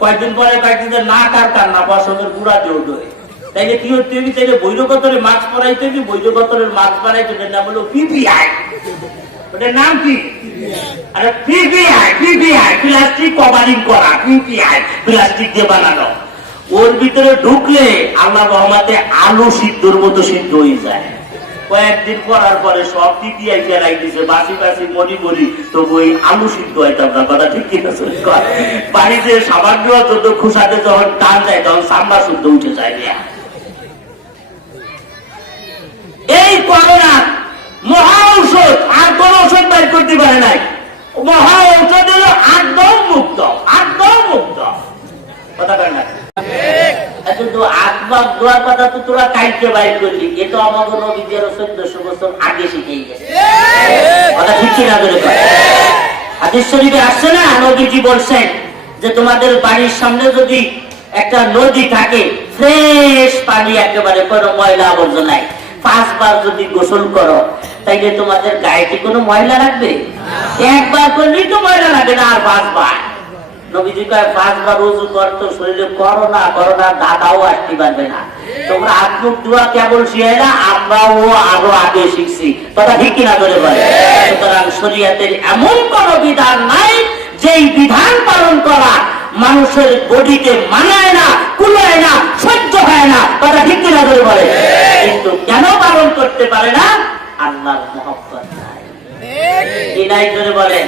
কয়েকদিন পরে কয়েকদিন না কার কার না বসন্তের গুড়া দিয়ে উঠবে। তাইলে কি হচ্ছে? তাইলে বৈরগতরে মাস্ক পরাইতে, বৈরগতরের মাস্ক বানাইতে, ওটার নাম হলো পিপিআই। ওটার নাম কি? আরে পিপিআই, পিপিআই প্লাস্টিক কভারিং করা, পিপিআই প্লাস্টিক দিয়ে বানানো। ওর ভিতরে ঢুকলে আল্লাহ রহমতে আলু সিদ্ধর মতো সিদ্ধ হয়ে যায়। কয়েকদিন পরার পরে সব পিপিআই ফেলাই দিছে, বাসি বাসি মরি মরি, তো ওই আলু সিদ্ধ হইতাম না, কথা ঠিক কিনা? বাড়িতে সামান্য যত খুশাতে যখন টান যায় তখন সাম্বা শুদ্ধ উঠে যায়। এই করোনা মহা ঔষধ, আর কোন ঔষধ বাইর করতে পারে নাই। মহা ঔষধ হলো একদম মুক্ত, একদম মুক্ত, কথা বল না? কিন্তু আত্মার দোয়ার কথা তো তোরা কাইতে বাইর করলি, এ তো আমার নবীদের 1400 বছর আগে শিখেই গেছে, কথা ঠিক কিনা? হাদিস শরীফে আসছে না, নবীজি বলছেন যে তোমাদের বাড়ির সামনে যদি একটা নদী থাকে, ফ্রেশ পানি, একেবারে কোনো ময়লা আবর্জনা নাই। 5 বার যদি গোসল করো তাইলে তোমাদের গায়ে কি কোনো ময়লা লাগবে? একবার করলেই তো ময়লা লাগে না, আর 5 বার। নবীজি কয় 5 বার ওযু করতো, শরীরে করোনা দাদাও আসতে পারবে না। তোমরা আত্মুক দোয়া কেবল শিখে না, আমরাও আরো আগে শিখছি, কথা ঠিক কিনা করে বলে। সুতরাং শরীয়তের এমন কোন বিধান নাই যেই বিধান পালন করা মানুষের বডিতে মানায় না, কুলায় না, সহ্য হয় না, কথা ঠিক কিনা করে বলে। কিন্তু কেন পালন করতে পারে না? আল্লাহর মহব্বত নাই। কি নাই করে বলেন?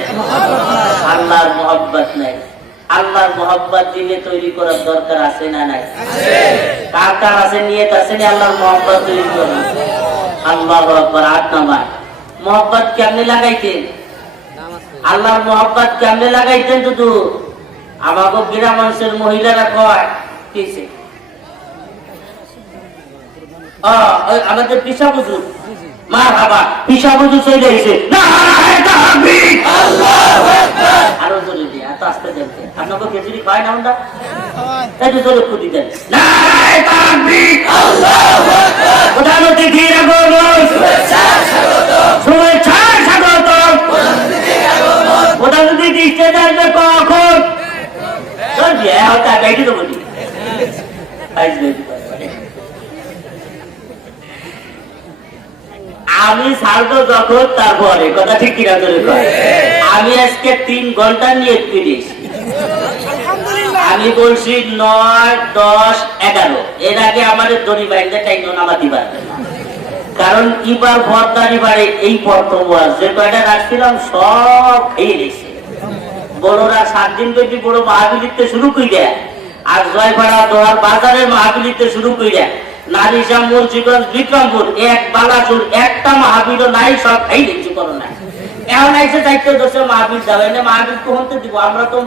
আল্লাহর মহব্বত নাই। আল্লাহর মহব্বত দিলে তৈরি করার দরকার আছে না নাই? কার কার আছে, নিয়ত আছে না আল্লাহর মহব্বত তৈরি করার? আল্লাহু আকবার। 8 নাম্বার, মহব্বত কেমনে লাগাইতেন? আল্লাহর মহব্বত কেমনে লাগাইতেন? শুধু আমাকে গ্রাম মানুষের মহিলারা কয় কিসে আমাদের পিসা বুঝুন, মারহাবা, পিসা বুঝু চলে এসে আরো জোরে দিয়ে, এত আস্তে দেখতে আপনাকে খেজুরি খায় না আমরা, তাই তো জোরে খুদি দেন। প্রধান অতিথি শুভেচ্ছা স্বাগত। প্রধান অতিথি স্টেজে আসবে কখন? আমি ছাড়বো যখন, তারপরে কথা ঠিক কিনা ধরে কয়। আমি আজকে 3 ঘন্টা নিয়ে ফিরেছি। আমি বলছি 9, 10, 11 এর আগে আমাদের দড়ি বাইন্দা টাইম নামাতে পারবে না, কারণ এবার ভরদারি বাড়ে এই প্রথম যে কয়টা রাখছিলাম সব খেয়ে গেছে। বড়রা 7 দিন ব্যাপী বড় মাহফিলিতে শুরু করে দেয়, আর জয়পাড়া দোয়ার বাজারে মাহফিলিতে শুরু করে দেয়। নারিশা, মুন্সিগঞ্জ, বিক্রমপুর, এক বালাসুর একটা মাহফিল নাই, সব খাই দিচ্ছি করোনা। এখন আইসে দায়িত্ব দোষে মাহফিল যাবে না, মাহফিল কমতে দিব। আমরা তো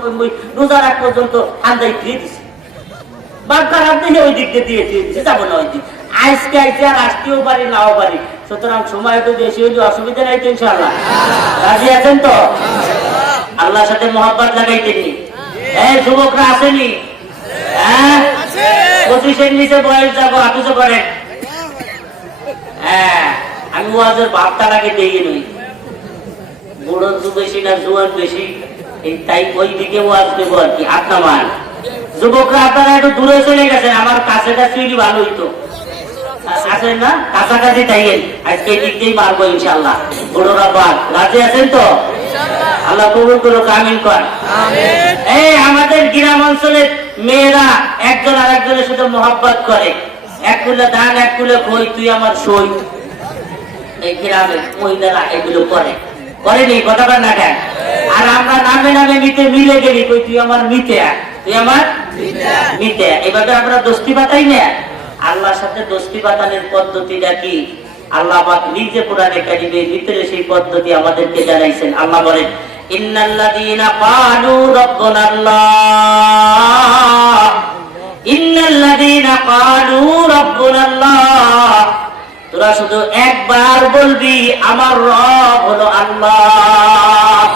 রোজা রাখ পর্যন্ত ঠান্ডায় ফিরে দিছি, বাদ খারাপ দিলে ওই দিক দিয়ে ফিরে দিচ্ছে, যাবো না ওই দিক। আজকে আইসে আর আসতেও পারি, নাও পারি। সুতরাং সময় তো বেশি হইলে অসুবিধা নাই তো, ইনশাআল্লাহ রাজি আছেন তো? আল্লাহর সাথে মহব্বত লাগাইতেনি। এই যুবকরা আসেনি? হ্যাঁ, 25-এর নিচে বয়স যাবো, হাতুসে করেন। হ্যাঁ, আমি ওয়াজের ভাবটা লাগে দিয়ে নই, বুড়ো বেশি না জুয়ান বেশি, তাই ওই দিকে ওয়াজ দেবো আর কি। 8 নাম্বার, যুবকরা আপনারা একটু দূরে চলে গেছেন, আমার কাছে কাছে ভালো হইতো। আসেন না কাছাকাছি, তাই আজকে এই দিক দিয়েই মারবো ইনশাআল্লাহ। বুড়োরা বাদ, রাজি আছেন তো? আল্লাহ কবুল করুক, আমিন কর। এই আমাদের গ্রাম অঞ্চলের মেয়েরা একজন আর একজনের সাথে মহব্বত করে, এক কুলে ধান এক কুলে খই, তুই আমার সই। এই গ্রামের মহিলারা এগুলো করেনি, কথা বল না কেন? আর আমরা নামে নামে মিতে মিলে গেলি, কই তুই আমার মিতে, তুই আমার মিতে। এভাবে আমরা দোস্তি পাতাই না। আল্লাহর সাথে দোস্তি পাতানোর পদ্ধতিটা কি? আল্লাহ পাক নিজে কোরআনে কারিমের ভিতরে সেই পদ্ধতি আমাদেরকে জানাইছেন। আল্লাহ বলেন, ইন্নাল্লাযীনা ক্বালু রাব্বুনাল্লাহ, ইন্নাল্লাযীনা ক্বালু রাব্বুনাল্লাহ। তোরা শুধু একবার বলবি আমার রব হলো আল্লাহ।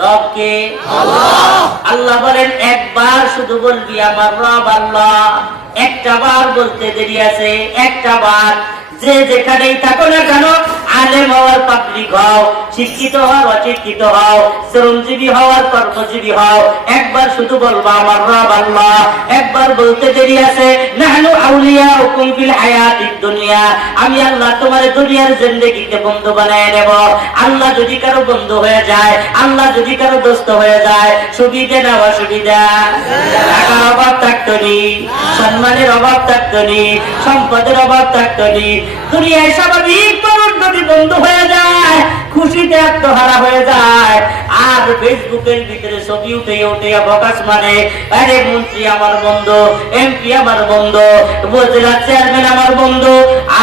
রব কে? আল্লাহ। আল্লাহ বলেন একবার শুধু বলবি আমার রব আল্লাহ। একটা বার বলতে দেরি আছে, একটা বার। যে যেখানেই থাকো না কেন, আলেম হওয়ার পাবলিক হও, শিক্ষিত হওয়ার অশিক্ষিত হও, শ্রমজীবী হওয়ার কর্মজীবী হও, একবার শুধু বলবা আমার রব আল্লাহ। একবার বলতে দেরি আছে। নাহনু আউলিয়াউকুম ফিল হায়াতিদ দুনিয়া, আমি আল্লাহ তোমার দুনিয়ার জিন্দেগিতে বন্ধু বানায় নেব। আল্লাহ যদি কারো বন্ধু হয়ে যায়, আল্লাহ যদি কারো দোস্ত হয়ে যায়, সুবিধা না অসুবিধা, টাকার অভাব থাকতো নি, সম্মানের অভাব থাকতো নি, সম্পদের অভাব থাকতো নি। দুনিয়ায় স্বাভাবিক মানুষ যদি বন্ধু হয়ে যায়, খুশিতে আত্মহারা হয়ে যায়। আর ফেসবুকের ভিতরে ছবি উঠে বকাস মানে, আরে মন্ত্রী আমার বন্ধু, এমপি আমার বন্ধু, উপজেলা চেয়ারম্যান আমার বন্ধু,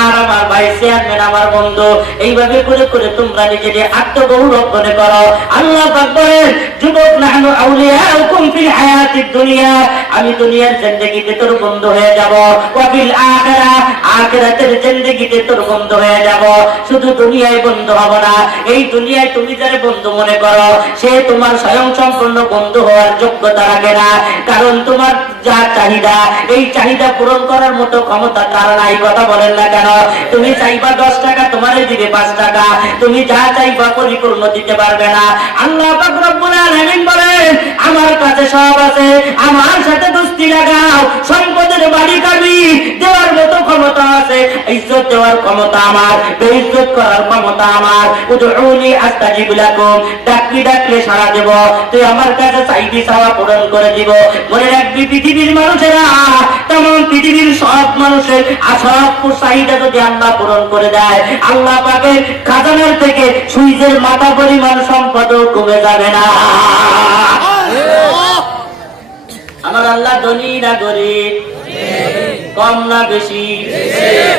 আর আমার ভাই চেয়ারম্যান আমার বন্ধু। এইভাবে করে করে তোমরা নিজেদের আত্মগৌরব মনে করো। আল্লাহ পাক বলেন, যুবক নাহনু আউলিয়াউকুম ফিল হায়াতিদ দুনিয়া, আমি দুনিয়ার জিন্দেগিতে তোর বন্ধু হয়ে যাব। ওয়া ফিল আখিরাহ, আখিরাতের জিন্দেগিতে তোর বন্ধু হয়ে যাব। শুধু দুনিয়ায় বন্ধু হব না, এই দুনিয়ায় তুমি যারা বন্ধু মনে করো, সে তোমার স্বয়ং সম্পূর্ণ বন্ধু হওয়ার যোগ্যতা রাখে না, কারণ তোমার যা চাহিদা এই চাহিদা পূরণ করার মতো ক্ষমতা তার নাই। কথা বলেন না কেন? তুমি চাইবা 10 টাকা, তোমারে দিবে 5 টাকা, তুমি যা চাইবা পরিপূর্ণ দিতে পারবে না। আল্লাহ পাক রব্বুল আলামিন বলেন আমার কাছে সব আছে, আমার সাথে দোস্তি লাগাও, সম্পদের বাড়ি কাবি দেওয়ার মতো ক্ষমতা আছে, ইজ্জত দেওয়ার ক্ষমতা আমার, বেইজ্জত করার ক্ষমতা আমার। উদউনি আস্তাজিব লাকুম, ডাকলে সাড়া দেব, তুই আমার কাছে চাইবি চাওয়া পূরণ করে দিব। মনে রাখবি পৃথিবীর মানুষেরা, তেমন পৃথিবীর সব মানুষের সব চাহিদা যদি আল্লাহ পূরণ করে দেয়, আল্লাহ পাকের খাজানার থেকে সুইজের মাথা পরিমাণ সম্পদও কমে যাবে না। আমার আল্লাহ ধনী না গরিব, কম না বেশি,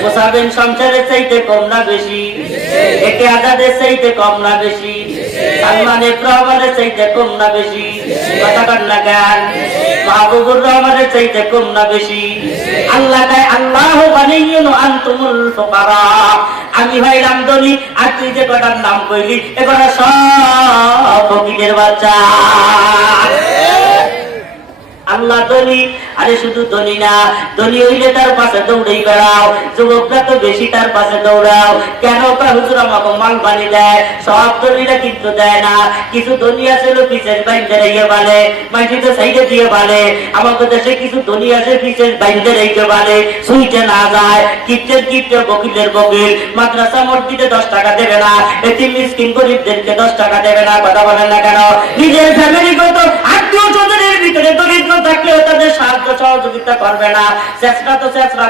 মোসাবেন সংসারের চাইতে কম না বেশি, একে আজাদের চাইতে কম না বেশি, সালমানের রহমানের চাইতে কম না বেশি, কথা কান না গান, মাহবুবুর রহমানের চাইতে কম না বেশি। আল্লাহ তাই আল্লাহু গানিয়্যুন ওয়া আনতুমুল ফুকারা, আমি হইলাম ধনী আর তুই যে কটার নাম কইলি এ কটা সব ফকিরের বাচ্চা। আল্লাহ ধনী, আরে শুধু ধনী না, ধনী হইলে তার পাশে দৌড়েই বেড়াও, যুবকরা তো বেশি তার পাশে দৌড়াও কেন? হুজুর আমাকে মাল বানি দেয়, সব ধনীরা কিন্তু দেয় না। কিছু ধনী আছে পিছের বাইন্দে রেখে বলে, মাটিতে সাইডে দিয়ে বলে। আমাদের দেশে কিছু ধনী আছে পিছের বাইন্দে রেখে বলে, সুইটে না যায়, কিপ্টের বকিলের বকিল, মাদ্রাসা মসজিদে 10 টাকা দেবে না, এতিম মিসকিন গরিবদেরকে 10 টাকা দেবে না। কথা বলেন না কেন? নিজের ফ্যামিলিগত আত্মীয় স্বজনের ভিতরে দরিদ্র থাকলেও তাদের সাহায্য সহযোগিতা করবে না। চেষ্টা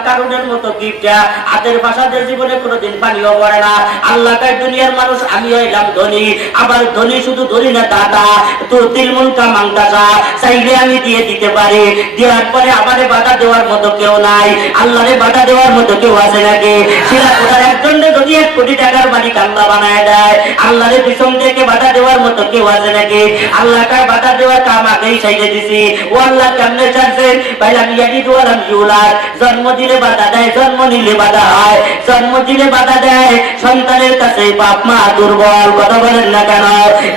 কারণের মতো গিফটা হাতের বাসাদের জীবনে কোনোদিন পানিও পড়ে না। আল্লাহ কাই দুনিয়ার মানুষ আমি হইলাম ধনী, আবার ধনী শুধু ধনী না দাতা, তো তিলমুলকা মাংতাসা চাইলে আমি দিয়ে দিতে পারি, দেওয়ার পরে আমারে বাধা দেওয়ার মতো কেউ নাই। আল্লাহরে বাধা দেওয়ার মতো কেউ আছে নাকি? সেটা কোথার একজনে যদি 1 কোটি টাকার মালিক আল্লাহ বানায় দেয়, আল্লাহরে পিছন থেকে বাধা দেওয়ার মতো কেউ আছে নাকি? আল্লাহ কার বাধা দেওয়ার কাম আগেই সাইডে দিছি। ও আল্লাহ কেমনে চাচ্ছেন? ভাই আমি ইয়ালিদ ওয়া লাম ইউলাদ, জন্ম দিলে বাধা দেয়, জন্ম নিলে বাধা হয়, জন্ম দিলে বাধা দেয়। সন্তানের কাছে বাপ মা দুর্বল, কথা বলেন না কেন?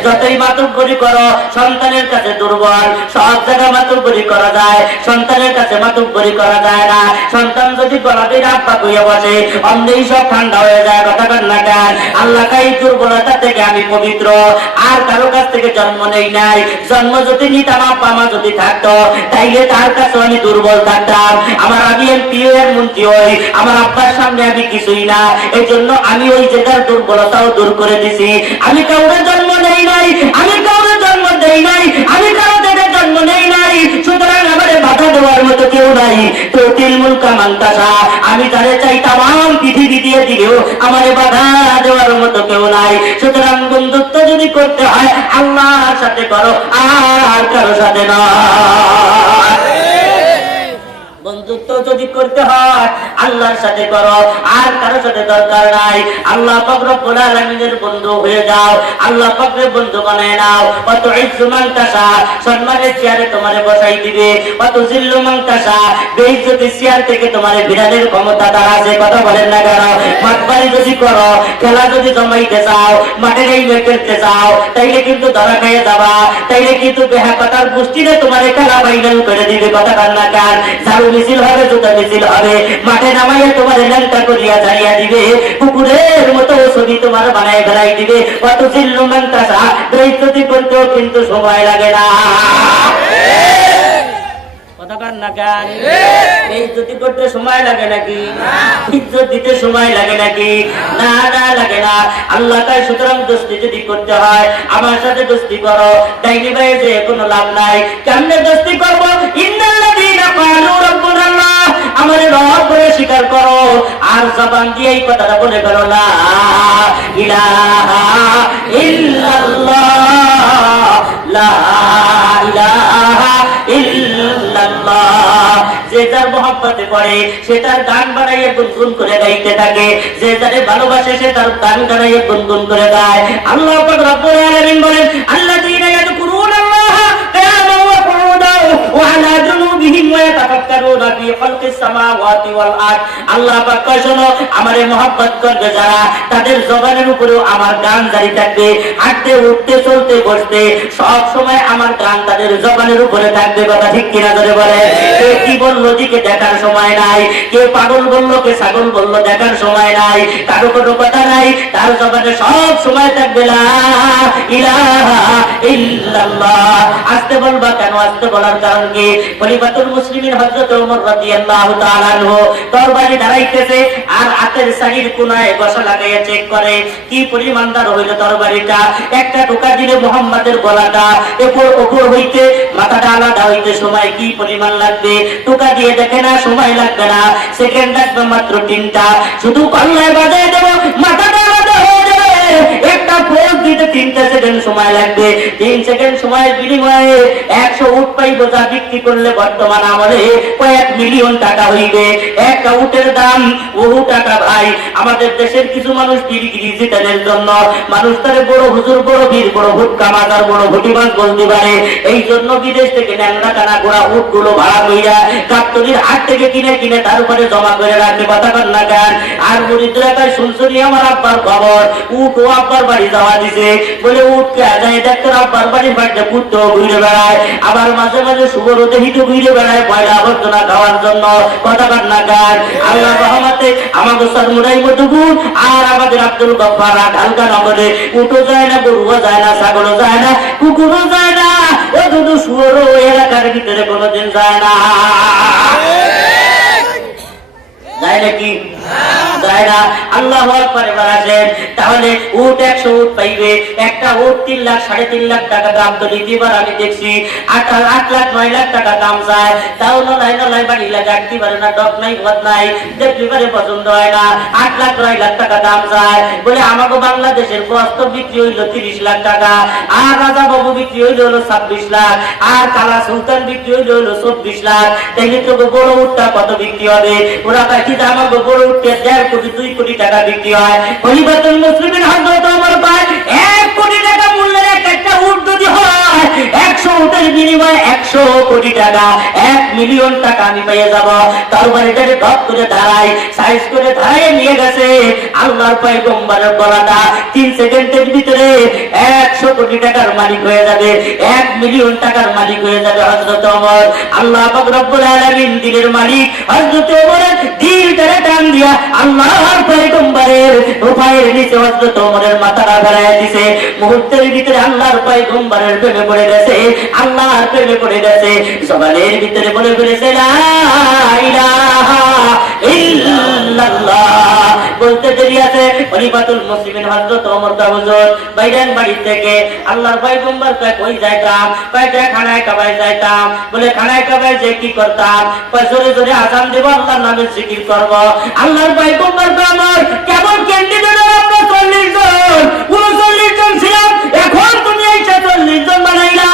যতই মাতব্বরি করো সন্তানের কাছে দুর্বল। সব জায়গায় মাতব্বরি করা যায়, সন্তানের কাছে মাতব্বরি করা যায় না। সন্তান যদি গলাতে আব্বা কইয়া বসে, অমনি সব ঠান্ডা হয়ে যায়। কথা বলেন না কেন? আল্লাহ কাই দুর্বলতা থেকে আমি পবিত্র, আর কারো কাছ থেকে জন্ম নেই নাই। জন্ম যদি নিতাম, আব্বা মা যদি থাকতো, তাইলে তার কাছে আমি দুর্বল থাকতাম। আমার আমি এমপি এর মন্ত্রী হই, আমার আব্বার সামনে আমি কিছুই না। এই জন্য আমি ওই জায়গার দুর্বলতাও দূর করে দিছি। আমি কাউকে জন্ম নেই নাই, আমি কাউকে জন্ম দেই নাই, আমি কারো থেকে জন্ম নেই নাই, সুতরাং আমার বাধা দেওয়ার মতো কেউ নাই। তো তিলমুলকা মাংতাসা, আমি তারে চাই তাম পৃথিবী দিয়ে দিলেও আমার বাধা দেওয়ার মতো কেউ নাই। সুতরাং বন্ধুত্ব যদি করতে হয় আল্লাহর সাথে করো, আর কারো সাথে না। বন্ধুত্ব যদি করতে হয় আল্লাহর সাথে করো, আর কারো সাথে দরকার নাই। আল্লাহ পাক রব্বুল আলামিনের বন্ধু হয়ে যাও, আল্লাহ পাকের বন্ধু বানায় নাও। কত ইজ্জু মান তাশা, সম্মানের চেয়ারে তোমারে বসাই দিবে। কত জিল্লু মান তাশা, বেইজ্জতির চেয়ার থেকে তোমারে বিরানের ক্ষমতা তার আছে। কথা বলেন না কেন? মাঠবাড়ি যদি করো, খেলা যদি জমাইতে চাও, মাঠের এই খেলতে চাও, তাইলে কিন্তু ধরা খেয়ে যাবা, তাইলে কিন্তু বেহাকাতার গোষ্ঠীরে তোমারে খেলা ফাইনাল করে দিবে। কথা বলেন না কেন? ঝাড়ু মিছিল হবে, জুতা মিছিল হবে, মাঠে নামাইয়া তোমার ল্যাংটা করিয়া জানিয়া দিবে, কুকুরের মতো ছবি তোমার বানায় বেড়াই দিবে। কত জিল্লু মান তাশা, বেইজ্জতি করতেও কিন্তু সময় লাগে না। বেইজ্জতি করতে সময় লাগে নাকি? ইজ্জত দিতে সময় লাগে নাকি? না না, লাগে না। আল্লাহ তাই সুতরাং দোস্তি যদি করতে হয় আমার সাথে দোস্তি করো, ডাইনি ভাই যে কোনো লাভ নাই। কেমনে দোস্তি করবো? ইন্নাল্লাযীনা ক্বালু রাব্বুনাল্লাহ, আমার রব বলে স্বীকার করো, আর জবান দিয়ে এই কথাটা বলে ফেলো, লা ইলাহা ইল্লাল্লাহ, লা ইলাহা ইল্লাল্লাহ। যে যার মহব্বতে পড়ে সে তার গান বানাইয়ে গুনগুন করে গাইতে থাকে, যে যারে ভালোবাসে সে তার গান গাইয়ে গুনগুন করে গায়। আল্লাহ পাক রব্বুল আলামিন বলেন, আল্লাযীনা ইয়াযকুরুনাল্লাহা কিয়ামান ওয়া কুউদান ওয়া আলা জুনুবিহিম ওয়া ইয়াতাফাক্কারুনা ফি খালকিস সামাওয়াতি ওয়াল আরদ। আল্লাহ পাক কয় শোনো, আমারে মহব্বত করবে যারা, তাদের জবানের উপরেও আমার গান জারি থাকবে। হাঁটতে উঠতে চলতে বসতে সব সময় আমার গান তাদের জবানের উপরে থাকবে। কথা ঠিক কিনা ধরে বলে? কে কি বললো দিকে দেখার সময় নাই, কে পাগল বললো, কে ছাগল বললো দেখার সময় নাই, কারো কোনো কথা নাই, তার জবানে সব সময় থাকবে লা ইলাহা ইল্লাল্লাহ। আস্তে বলবা কেন? আস্তে বলার কারণ কি? খলিফাতুল মুসলিমিন হযরত ওমর রাদিয়াল্লাহু তাআলা আনহু তরবারি দাঁড়াইতেছে আর হাতের সাইড কোনায় বসা লাগাইয়া চেক করে কি পরিমাণ দার হইল তরবারিটা। একটা টোকা দিলে মুহাম্মাদের গলাটা উপর হইতে মাথাটা আলাদা হইতে সময় কি পরিমাণ লাগবে? টোকা দিয়ে দেখে না, সময় লাগবে না, সেকেন্ড লাগবে মাত্র 3টা। শুধু কল্লায় বাজায় দেব, মাথাটা আলাদা হয়ে যাবে। একটা পোজ দিতে 3টা সেকেন্ড সময় লাগবে। 3 সেকেন্ড সময়ের বিনিময়ে 100 উট পাইব, যা বিক্রি করলে বর্তমান আমলে কয়েক মিলিয়ন টাকা হইবে। একটা উটের দাম বহু টাকা ভাই। আমাদের দেশের কিছু মানুষ গিরিগিরি জিতানের জন্য মানুষ তারে বড় হুজুর, বড় বীর, বড় হুটকা মাজার, বড় ভুটিবাজ বলতে পারে। এই জন্য বিদেশ থেকে ন্যাংরা টানা গোড়া উট গুলো ভাড়া কইরা গাবতলির হাট থেকে কিনে কিনে তার উপরে জমা করে রাখতে কথা কর না গান। আর মুরিদরা কয় শুনছনি আমার আব্বার খবর, উট ও আব্বার বাড়ি যাওয়া দিছে বলে উঠকে যায় দেখতে আব্বার বাড়ির বাড়িতে কুত্তো ঘুরে বেড়ায়, আবার মাঝে মাঝে শুভর দেহিতে ঘুরে বেড়ায় পয়লা আবর্জনা খাওয়ার জন্য কথা কর না গান। আল্লাহ রহমতে আমাদের সরমুরাই মধুগুণ আর আমাদের আব্দুল গফফার ঢালকা নগরে উঠো যায় না, গরুও যায় না, ছাগলও যায় না, কুকুরও যায় না, ও দুধু শুয়োরও এলাকার ভিতরে কোনোদিন যায় না। যায় নাকি? যায় না। আল্লাহু আকবার। এবার আসেন তাহলে উট 100 উট পাইবে। একটা উট 3 লাখ 3.5 লাখ টাকা দাম। তো দ্বিতীয়বার আমি দেখছি 8 লাখ 9 লাখ টাকা দাম চায়, তাও নলাই বাড়ি লাগে আটটি পারে না, ডক নাই, ভদ নাই, দেখলিবারে পছন্দ হয় না। 8 লাখ 9 লাখ টাকা দাম চায় বলে আমাকে বাংলাদেশের বস্ত্র বিক্রি হইলো 30 লাখ টাকা, আর রাজা বাবু বিক্রি হইলো 26 লাখ, আর কালা সুলতান বিক্রি হইলো 24 লাখ। তাইলে তো বড় উটটা কত বিক্রি হবে? ওরা কি আমাকে বড় উঠতে 1.5 কোটি 2 কোটি টাকা বিক্রি হয়। খলিফাতুল মুসলিমিন হযরত ওমর ভাই 1 কোটি টাকা মূল্যের একটা উট যদি হয়, 100 উটের বিনিময়ে 100 কোটি টাকা, 1 মিলিয়ন টাকা আমি পেয়ে যাব। তরবারিটারে ঢক করে দাঁড়াই, সাইজ করে দাঁড়ায় নিয়ে গেছে আল্লাহর পয়গম্বরের গলাটা 3 সেকেন্ডের ভিতরে 100 কোটি টাকার মালিক হয়ে যাবে, 1 মিলিয়ন টাকার মালিক হয়ে যাবে হযরত ওমর। আল্লাহ পাক রব্বুল আলামিন দিলের মালিক হযরত ওমরের দিলটারে টান দিয়া আল্লাহর পয়গম্বরের রূপায়ের নিচে হযরত ওমরের মাথাটা ফেলাইয়া দিয়েছে। মুহূর্তের ভিতরে আল্লাহর পয়গম্বরের প্রেমে পড়ে গেছে, আল্লাহর প্রেমে পড়ে গেছে। জবানের ভিতরে বলে ফেলেছে লা ইলাহা ইল্লাল্লাহ। বলতে দেরি আছে। খলিফাতুল মুসলিমিন হযরত ওমর হুজুর বাইরেন বাড়ি থেকে আল্লাহর পয়গম্বর কই যাইতাম? কয়টা খানায় কাবায় যাইতাম। বলে খানায় কাবায় যে কি করতাম? জোরে জোরে আযান দেব, আল্লাহর নামে জিকির করব। আল্লাহর পয়গম্বর আমার কেমন ক্যান্ডিডেট? আমরা 40 জন 39 জন ছিলাম, এখন তুমি এই 40 জন বানাইলা।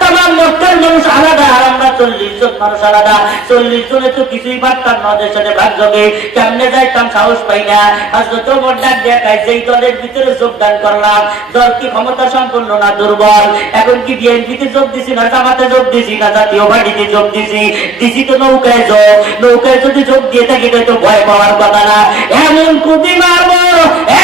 তামাম মক্কার মানুষ আলাদা আর আমরা 40 জন মানুষ আলাদা। 40 জনে তো কিছুই পারতাম না, ওদের সাথে ভাগ্যবে কেমনে যাইতাম সাহস পাই না। হযরত ওমর ডাক দেখায় যেই দলের ভিতরে যোগদান করলাম, দল কি ক্ষমতা সম্পন্ন না দুর্বল? এখন কি বিএনপিতে যোগ দিছি না জামাতে যোগ দিছি না জাতীয় পার্টিতে যোগ দিছি? দিছি তো নৌকায় যোগ। নৌকায় যদি যোগ দিয়ে থাকি তো ভয় পাওয়ার কথা না। এমন কুবি মারবো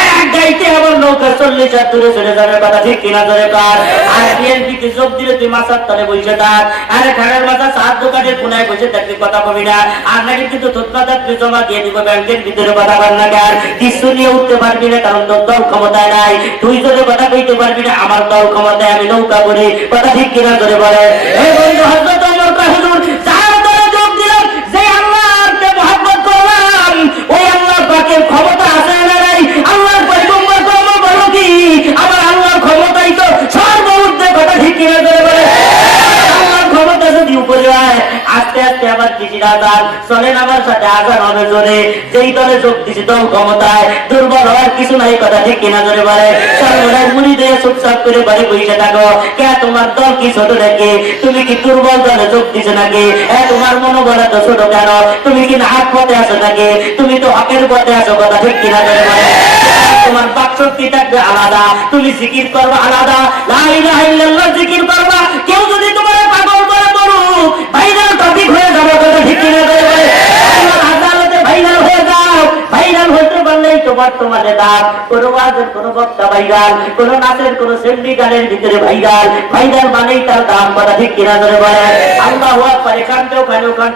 এক গাইতে আমার নৌকা 40 হাত দূরে চলে যাবে। কথা ঠিক কিনা ধরে পার। আর বিএনপিতে যোগ দিলে তুই মাথার তলে বসে থাক, আরে ঘাড়ের মাথা 7 দোকানের কোনায় বসে থাকবি, কথা কবি না। আর নাকি কিন্তু তোতমাতা জমা দিয়ে দিব ব্যাংকের ভিতরে, কথা বল না কেন? কিছু নিয়ে উঠতে পারবি না, কারণ তোর দল ক্ষমতায় নাই। তুই যদি কথা কইতে পারবি না, আমার দল ক্ষমতায়, আমি নৌকা করি। কথা ঠিক কিনা ধরে বলে। এই বন্ধু হযরত ওমর হুজুর যার দলে যোগ দিলাম, যে আল্লাহকে মহব্বত করলাম, ওই আল্লাহ পাকের ক্ষমতা আছে না নাই? আল্লাহর পয়গম্বর তো আমার বলো কি আমার আল্লাহর ক্ষমতাই তো সর্বউচ্চে। কথা ঠিক কিনা ধরে বলে। আল্লাহর ক্ষমতা যদি উপরে হয়, আস্তে আস্তে আবার কৃষির আজান চলেন আমার সাথে আজান হবে জোরে। যেই দলে যোগ দিছি দল ক্ষমতায়, দুর্বল হওয়ার কিছু নাই। কথা ঠিক কিনা ধরে বলে। সর্বদাই মুড়ি দিয়ে চুপচাপ করে বাড়ি বসে থাকো। কে তোমার দল কি ছোট নাকি? তুমি কি দুর্বল দলে যোগ দিছো নাকি? তোমার মনোবল এত ছোট কেন? তুমি কি না হাত পথে আছো নাকি? তুমি তো হকের পথে আছো। কথা ঠিক কিনা ধরে বলে। তোমার বাকশক্তি থাকবে আলাদা, তুমি জিকির করবা আলাদা, লা ইলাহা ইল্লাল্লাহ জিকির করবা। কেউ যদি তোমার পাগল করে বলো ভাইরাল টপিক হয়ে যাবে। কথা ঠিক কিনা ধরে বলে। বর্তমানে দাম, কোন ওয়াজের কোন বক্তা ভাইরাল, কোন নাচের কোন সেমনি গানের ভিতরে ভাইরাল, ভাইরাল মানেই তার দাম কথা ঠিক কিনা ধরে বলে। আল্লাহু আকবার, এখানটা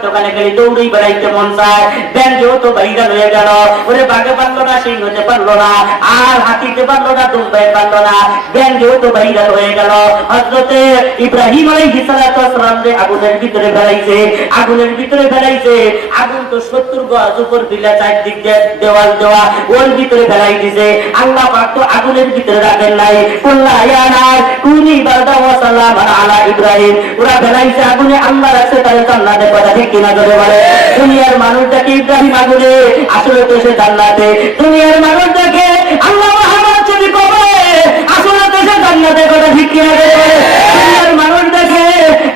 ওখানে গেলে দৌড়েই বেড়াইতে মন চায়। ব্যাংকেও তো ভাইরাল হয়ে গেল, ওরে বাঘে পারলো না, সিংহ হতে পারলো না, আর হাতিতে পারলো না, দুম্বায় পারলো না, ব্যাংকেও তো ভাইরাল হয়ে গেল। হযরতে ইব্রাহিম আলাইহিস সালাম যে আগুনের ভিতরে ফেলাইছে, আগুন তো 70 গজ উপর দিলে চারদিক দিয়ে দেওয়াল দেওয়া, ওর ভিতরে ফেলাই দিছে। আল্লাহ পাক তো আগুনের ভিতরে রাখেন নাই, কুল্লা ইয়া নার কুনি বারদান ওয়া সালামান আলা ইব্রাহিম, ওরা ফেলাইছে আগুনে, আল্লাহ রাখছে তারে জান্নাতে কথা ঠিক কিনা ধরে বলে। দুনিয়ার মানুষটাকে ইব্রাহিম আগুনে, আসলে তো সে জান্নাতে। দুনিয়ার মানুষটাকে আল্লাহ মুহাম্মদ যদি কবরে, আসলে তো সে জান্নাতে কথা ঠিক কিনা ধরে বলে। দুনিয়ার মানুষটাকে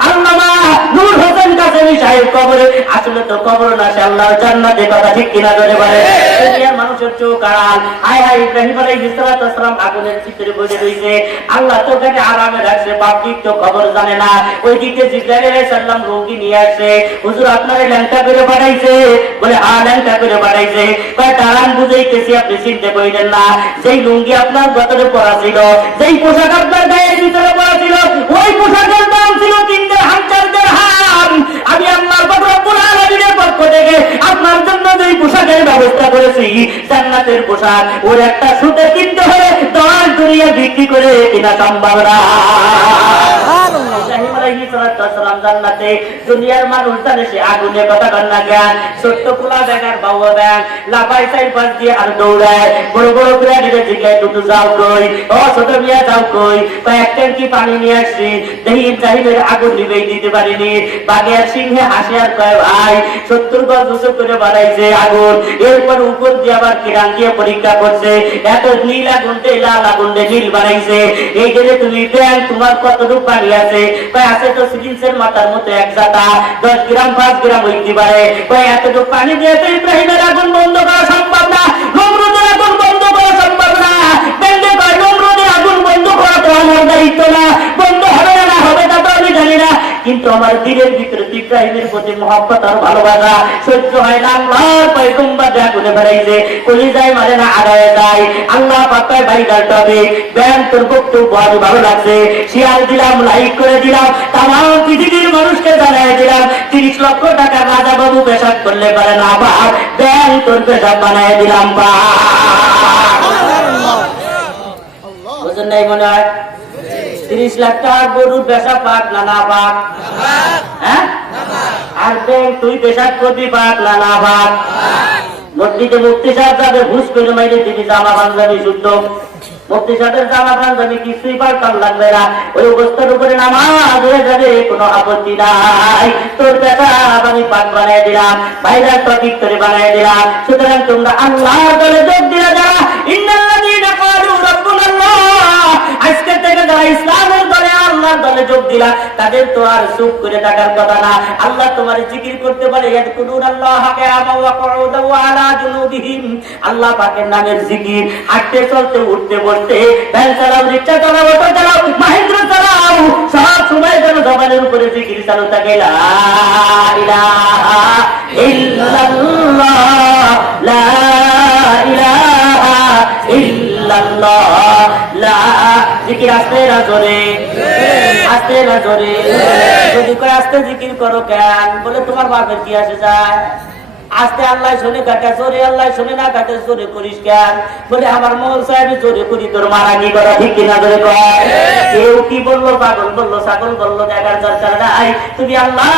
আল্লামা নূর হোসেন কাসেমি সাহেব কবরে, আসলে তো কবর না, সে আল্লাহর জান্নাতে কথা ঠিক কিনা ধরে বলে। দুনিয়ার মানুষের চোখ আড়াল, হায় হায় ইব্রাহিম আলাইহিস সালাম আগুনের ভিতরে বসে রইছে, আল্লাহ তো ওখানে আরামে রাখছে, পাবলিক তো খবর জানে না। ওই দিকে জিবরাইল আলাইহিস সালাম রোগী নিয়ে আসছে, হুজুর আপনারে ল্যাংটা করে পাঠাইছে, বলে হ্যাঁ ল্যাংটা করে পাঠাইছে। কয় দাঁড়ান বুঝাইতেছি, আপনি চিনতে পারলেন না, যেই লুঙ্গি আপনার গতরে পরা ছিল, যেই পোশাক আপনার গায়ের ভিতরে পরা ছিল, ওই পোশাকের দাম ছিল 3 দিরহাম। আমি আল্লাহর রব্বুল আলামিনের পক্ষ থেকে আপনার জন্য যেই পোশাকের ব্যবস্থা করেছি, জান্নাতের পোশাক, ওর একটা সুতে কিনতে হলে 10 দুনিয়া বিক্রি করে কিনা সম্ভব না। ইব্রাহিম আলাইহিস সালাম জান্নাতে, দুনিয়ার মানুষ জানে সে আগুনে কথা কান্না জ্ঞান, ছোট্ট পোলা ব্যাগার বাবা ব্যাগ লাফাই চাই পাশ দিয়ে আর দৌড়ায়, বড় বড় করে দিলে জিজ্ঞাসা টুটু যাও কই, ও ছোট মিয়া যাও কই, কয়েক ট্যাঙ্কি পানি নিয়ে আসছি, দেখি ইব্রাহিমের আগুন নিবেই দিতে পারিনি। বাঘে আর সিংহে হাসি আর কয় ভাই 70 গজ উঁচু করে বাড়াইছে আগুন, এরপর উপর দিয়ে আবার কিরান দিয়ে পরীক্ষা করছে, এত নীল আগুন লাল আগুন নীল বানাইছে, এই গেলে তুমি ব্যাং তোমার কতটুকু পানি আছে, কয় আছে তো সিরিঞ্জের মাথার মতো এক জাতা, 10 গ্রাম 5 গ্রাম হইতে পারে, কয় এতটুকু পানি দিয়ে তো ইব্রাহিমের আগুন বন্ধ করা সম্ভব না, নমরুদের আগুন বন্ধ করা সম্ভব না। বেন্দে কয় নমরুদের আগুন বন্ধ করা তো আমার দায়িত্ব না, বন্ধ হবে না হবে তা তো আমি জানি না, কিন্তু আমার দিলের ভিতরে ইব্রাহিমের প্রতি মহব্বত আর ভালোবাসা সহ্য হয় না। আল্লাহর পয়গম্বর আগুনে বেড়াইছে, কলিজায় মানে না আগায় যায়। আল্লাহ পাকায় ভাইরাল টপিক, ব্যান তোর বক্তব্য আমি ভালো লাগছে, শেয়ার দিলাম, লাইক করে দিলাম, তামাম পৃথিবীর মানুষকে জানাই দিলাম। 30 লক্ষ টাকা রাজা বাবু পেশাব করলে পারে না, বাপ ব্যান তোর পেশাব বানায় দিলাম, বুঝলেন নাই মনে হয়? 30 লাখ টাকা গরুর পেশাব পাক না না পাক, হ্যাঁ? আর তুই পেশাব করবি পাক না না পাক? মসজিদে মুফতি সাহেব যাবে, ঘুষ করে মাইলে দিবি জামা পাঞ্জাবি শুদ্ধ, মুফতি সাহেবের জামা পাঞ্জাবি কিছুই পাল্টান লাগবে না, ওই অবস্থার উপরে নামাজ হয়ে যাবে, কোনো আপত্তি নাই। তোর পেশাব আমি পাক বানাই দিলাম, ভাইরাল টপিক করে বানাই দিলাম। সুতরাং তোমরা আল্লাহর দলে যোগ দিয়ে যারা ইন্নাল্লাযীনা ক্বালু রাব্বুনাল্লাহ, আজকে থেকে যারা ইসলামের দলে আল্লাহর দলে যোগ দিলা, তাদের তো আর চুপ করে থাকার কথা না। আল্লাহ তোমার জিকির করতে বলে, ইয়াযকুরুনাল্লাহা কিয়ামান ওয়া কুউদান ওয়া আলা জুনুবিহিম, আল্লাহ পাকের নামের জিকির, হাঁটতে চলতে উঠতে বসতে, ভ্যান চালাও, রিকশা চালাও, অটো চালাও, মাহেন্দ্র চালাও, সব সময় যেন জবানের উপরে জিকির চালু থাকে, লা ইলাহা ইল্লাল্লাহ, লা ইলাহা ইল্লাল্লাহ, লা জিকির আস্তে না জোরে, আস্তে না জোরে, যদি করে আস্তে জিকির করো কেন, বলে তোমার বাপের কি আসে যায়, আস্তে আল্লাহ শুনে কাটে, জোরে আল্লাহ শুনে না কাটে, জোরে করিস কেন, বলে আমার মৌল সাহেব জোরে করি, তোর মারা কি করা ঠিক কিনা জোরে কয়। কেউ কি বললো, পাগল বললো, ছাগল বললো, দেখার দরকার নাই, তুমি আল্লাহ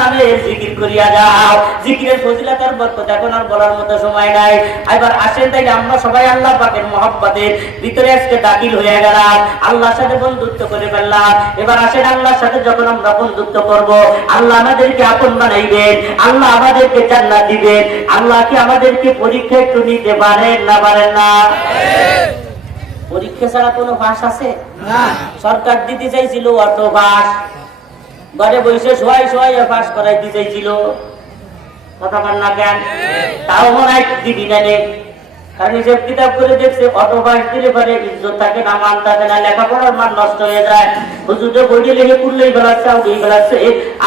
নামে জিকির করিয়া যাও। জিকিরের ফজিলত আর বরকত এখন আর বলার মতো সময় নাই। এবার আসেন, তাই আমরা সবাই আল্লাহ পাকের মহব্বতের ভিতরে আজকে দাখিল হয়ে গেলাম, আল্লাহর সাথে বন্ধুত্ব করে ফেললাম। এবার আসেন, আল্লাহর সাথে যখন আমরা বন্ধুত্ব করব, আল্লাহ আমাদেরকে আপন বানাইবেন, আল্লাহ আমাদেরকে জান্নাত দিবেন। আল্লাহ কি আমাদেরকে পরীক্ষা একটু নিতে পারেন না পারেন না? পরীক্ষা ছাড়া কোনো পাস আছে? সরকার দিতে চাইছিল অটো পাস, ঘরে বসে শোয়াই শোয়াই পাস করাইতে চাইছিল, কথা বল না কেন? তাও মনে হয় দিবি না, কারণ হিসেব কিতাব করে দেখছে অটো পাস দিলে পরে ইজ্জত থাকে না, মান থাকে না, লেখাপড়ার মান নষ্ট হয়ে যায়। হুজুরে বইয়ে লেগে পড়লেই বেলাচ্ছে, উঠেই বেলাচ্ছে,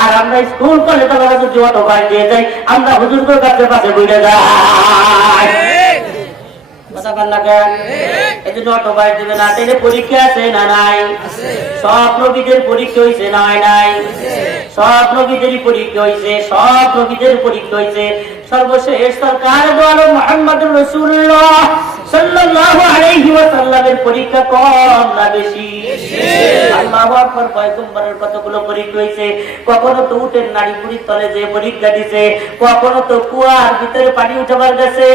আর আমরা স্কুল কলেজ যদি অটো পাস দিয়ে যাই, আমরা হুজুরদের কাছে পাশে বইলে যাই। কথা বল না কেন? এই জন্য অটোবাই দিবে না। তাইলে পরীক্ষা আছে না নাই? সব নবীদের পরীক্ষা হয়েছে না হয় নাই? সব নবীদেরই পরীক্ষা হয়েছে, সব নবীদের পরীক্ষা হয়েছে। সর্বশেষ সরকার বলো মুহাম্মদুর রাসূলুল্লাহ সাল্লাল্লাহু আলাইহি ওয়াসাল্লামের পরীক্ষা কম না বেশি? আল্লাহু আকবার। পয়গম্বরের কতগুলো পরীক্ষা হয়েছে। কখনো তো উটের নাড়িভুড়ির তলে যে পরীক্ষা দিছে, কখনো তো কুয়ার ভিতরে পানি উঠাবার গেছে,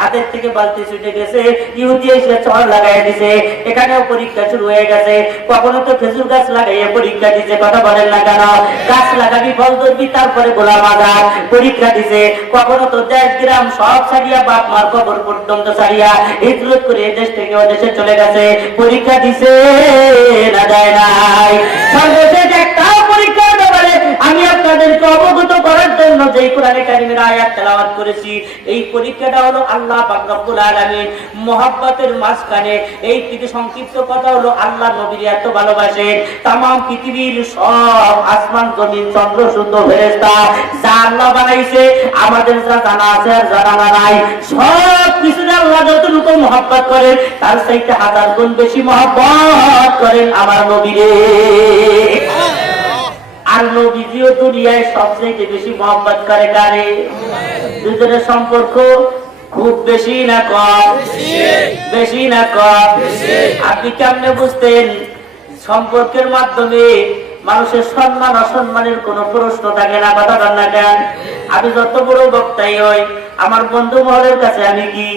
হাতের থেকে বালতি ছুটে গেছে, ইহুদি এসে চড় লাগাই দিছে, এখানেও পরীক্ষা শুরু হয়ে গেছে। কখনো তো খেজুর গাছ লাগাইয়ে পরীক্ষা দিছে, কথা বলেন না কেন? গাছ লাগাবি, ফল ধরবি, তারপরে গোলা বাজার পরীক্ষা দিছে। কখনো তো দেশ গ্রাম সব ছাড়িয়া, বাপ মার কবর পর্যন্ত ছাড়িয়া হিজরত করে দেশ থেকে ওদেশে চলে গেছে, পরীক্ষা দিছে না দেয় নাই? সর্বশেষ একটা পরীক্ষা ব্যাপারে আমি আপনাদেরকে অবগত করার জন্য যে কোরআনে কারিমের আয়াত তেলাওয়াত করেছি, এই পরীক্ষাটা হলো আল্লাহ পাক রব্বুল আলামিন মহব্বতের মাঝখানে। এই থেকে সংক্ষিপ্ত কথা হলো আল্লাহ নবীর এত ভালোবাসেন, তাম পৃথিবীর সব আসমান জমিন চন্দ্র সূর্য ফেরেশতা যা আল্লাহ বানাইছে, আমাদের যা জানা আছে আর জানা নাই, সব কিছু আল্লাহ যতটুকু মহব্বত করেন তার চাইতে 1000 গুণ বেশি মহব্বত করেন আমার নবীরে। আর নবীজিও দুনিয়ায় সবচেয়ে বেশি মহব্বত করে কারে? দুজনের সম্পর্ক খুব বেশি না কম? বেশি না কম? আপনি কেমনে বুঝতেন? সম্পর্কের মাধ্যমে মানুষের সম্মান অসম্মানের কোন প্রশ্ন থাকে না, কথা বল না কেন? আমি যত বড় বক্তাই হই, আমার বন্ধু মহলের কাছে আমি কি?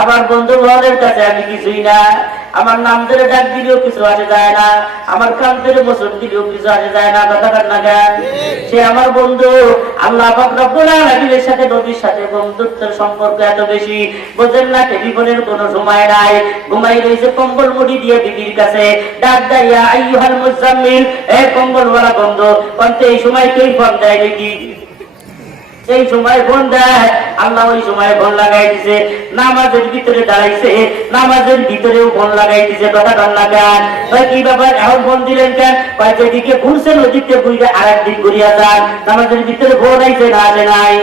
আমার বন্ধু মহলের কাছে আমি কিছুই না। আমার নাম ধরে ডাক দিলেও কিছু আসে যায় না, আমার কান ধরে মোচন দিলেও কিছু আসে যায় না, কথা বল না কেন? সে আমার বন্ধু। আল্লাহ পাক রব্বুল আলামিনের সাথে নবীর সাথে বন্ধুত্বের সম্পর্ক এত বেশি, বোঝেন না? টেলিফোনের কোনো সময় নাই, ঘুমাই রয়েছে কম্বল মুড়ি দিয়ে বিবির কাছে, ডাক দেয় ইয়া আইয়ুহাল মুজাম্মিল, এ কম্বলওয়ালা বন্ধু। কিন্তু এই সময় কেউ ফোন দেয় নাকি? এই সময় ফোন দেয়? আল্লাহ ওই সময় ফোন লাগাই দিছে। নামাজের ভিতরে দাঁড়াইছে, নামাজের ভিতরেও ফোন লাগাই দিছে, কথা বল না কেন? কি ব্যাপার, এখন ফোন দিলেন কেন? যেদিকে ঘুরছেন ওদিকে ঘুরে আর একদিক ঘুরিয়া যান। নামাজের ভিতরে ফোন আইছে না আসে নাই?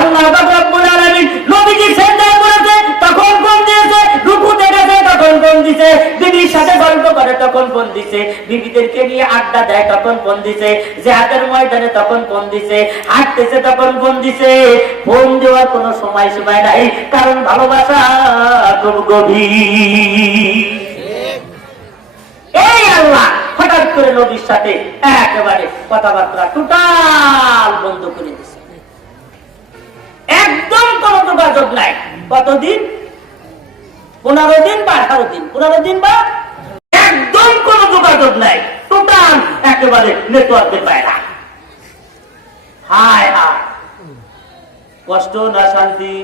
আল্লাহ পাক রব্বুল আলামিন নবীজি সিজদা করেছে তখন ফোন দিয়েছে, রুকুতে গেছে তখন ফোন দিছে, বিবির সাথে গল্প করে তখন ফোন দিছে, বিবিদেরকে নিয়ে আড্ডা দেয় তখন ফোন দিছে, জিহাদের ময়দানে তখন ফোন দিছে, হাঁটতেছে তখন ফোন দিছে। ফোন দেওয়ার কোনো সময় সীমা নাই, কারণ ভালোবাসা খুব গভীর। এই আল্লাহ হঠাৎ করে নবীর সাথে একেবারে কথাবার্তা টোটাল বন্ধ করে দিছে, একদম কোনো যোগাযোগ নাই। কতদিন? 15 দিন বা 18 দিন, 15 দিন বা একদম কোনো যোগাযোগ নাই, টোটাল একেবারে নেটওয়ার্কের বাইরে। হায় হায়, কষ্ট না শান্তি?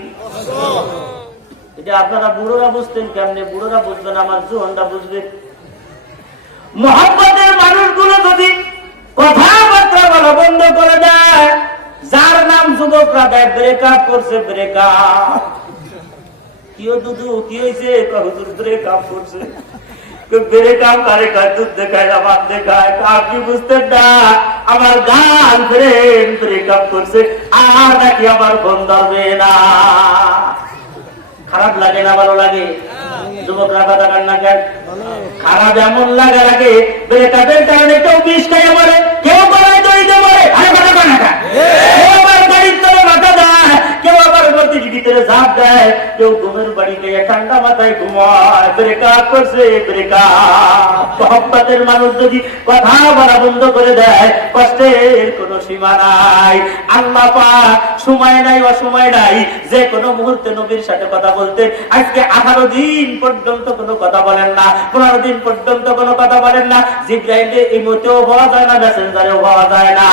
এটা আপনারা বুড়োরা বুঝতেন কেমনে? বুড়োরা বুঝবেন, আমার জোহনটা বুঝবে। মহব্বতের মানুষগুলো যদি কথাবার্তা বলা বন্ধ করে দেয়, যার নাম যুবকরা দেয় ব্রেকআপ করছে, ব্রেকআপ। কিও দুদু কি হয়েছে? হুজুর ব্রেকআপ করছে। ব্রেকআপ করে দুধ দেখায়, আমার দেখায়, আপনি বুঝতেন না আমার গার্লফ্রেন্ড ব্রেকআপ করছে, আর নাকি আমার ফোন ধরবে না। খারাপ লাগে না ভালো লাগে? যুবকরা কথা কান না কেন? খারাপ এমন লাগা লাগে, ব্রেকআপের কারণে কেউ বিষ খাইয়ে মরে, কেউ গলায় দড়িতে মরে, আরে কথা কান না কেন? কেউ আবার গাড়ির তলে মাথা দেয়, কেউ আবার নদীর ভিতরে ঝাঁপ দেয়, কেউ ঘুমের বাড়ি গিয়ে ঠান্ডা মাথায় ঘুমায়। ব্রেকআপ করছে, ব্রেকআপ। মহব্বতের মানুষ যদি কথা বলা বন্ধ করে দেয়, কষ্টের কোনো সীমা নাই। আল্লাহ পাক সময় নাই অসময় নাই, যে কোনো মুহূর্তে নবীর সাথে কথা বলতে। আজকে 18 দিন পর্যন্ত কোনো কথা বলেন না, 15 দিন পর্যন্ত কোনো কথা বলেন না। জিবরাইলে এই মতেও পাওয়া যায় না, মেসেঞ্জারেও পাওয়া যায় না,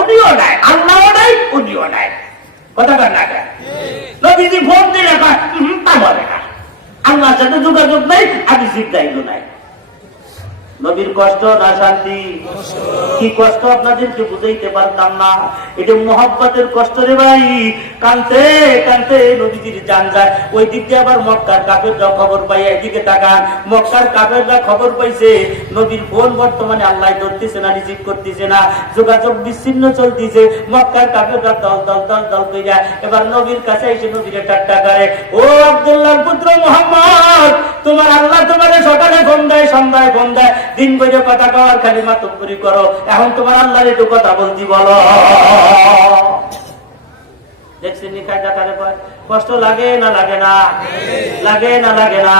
উনিও নাই, আল্লাহও নাই, উনিও নাই, কথা বলেন না কেন? নবীজি ফোন দিলে তা বলে না, আল্লাহর সাথে যোগাযোগ নাই, আমি জিবরাইলও নাই। নবীর কষ্ট না শান্তি? কি কষ্ট আপনাদেরকে বুঝাইতে পারতাম না। এটা মহব্বতের কষ্ট রে ভাই। কানতে কানতে নবীজির জান যায়। ওই দিক দিয়ে আবার মক্কার কাফেররা খবর পাই, এদিকে তাকান, মক্কার কাফেররা খবর পাইছে নবীর ফোন বর্তমানে আল্লাহ ধরতেছে না, রিসিভ করতেছে না, যোগাযোগ বিচ্ছিন্ন চলতেছে। মক্কার কাফেররা দল দল দল দল কইরা এবার নবীর কাছে এসে নবীরে ঠাট্টা করে, ও আব্দুল্লাহর পুত্র মুহাম্মদ, তোমার আল্লাহ তোমাদের সকালে ফোন দেয়, সন্ধ্যায় ফোন দেয়, দিন বইরে কথা কওয়ার খালি মাতব্বরি করো, এখন তোমার আল্লাহর একটু কথা বলতি বলো। দেখছেন কষ্ট লাগে না লাগে না? লাগে না লাগে না?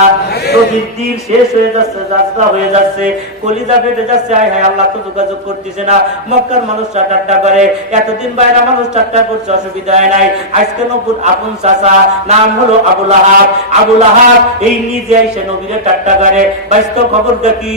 নদীর দিল শেষ হয়ে যাচ্ছে, যাত্রা হয়ে যাচ্ছে, কলিজা ফেটে যাচ্ছে। আয় হায়, আল্লাহ তো যোগাযোগ করতেছে না। মক্কার মানুষ ঠাট্টা করে, এতদিন বাইরে মানুষ ঠাট্টা করছে, অসুবিধা নাই। আজকে নবুর আপন চাচা নাম হলো আবুল আহাব। আবুল আহাব এই নিজে এসে নবীরে ঠাট্টা করে। বাইস্ত খবরটা কি?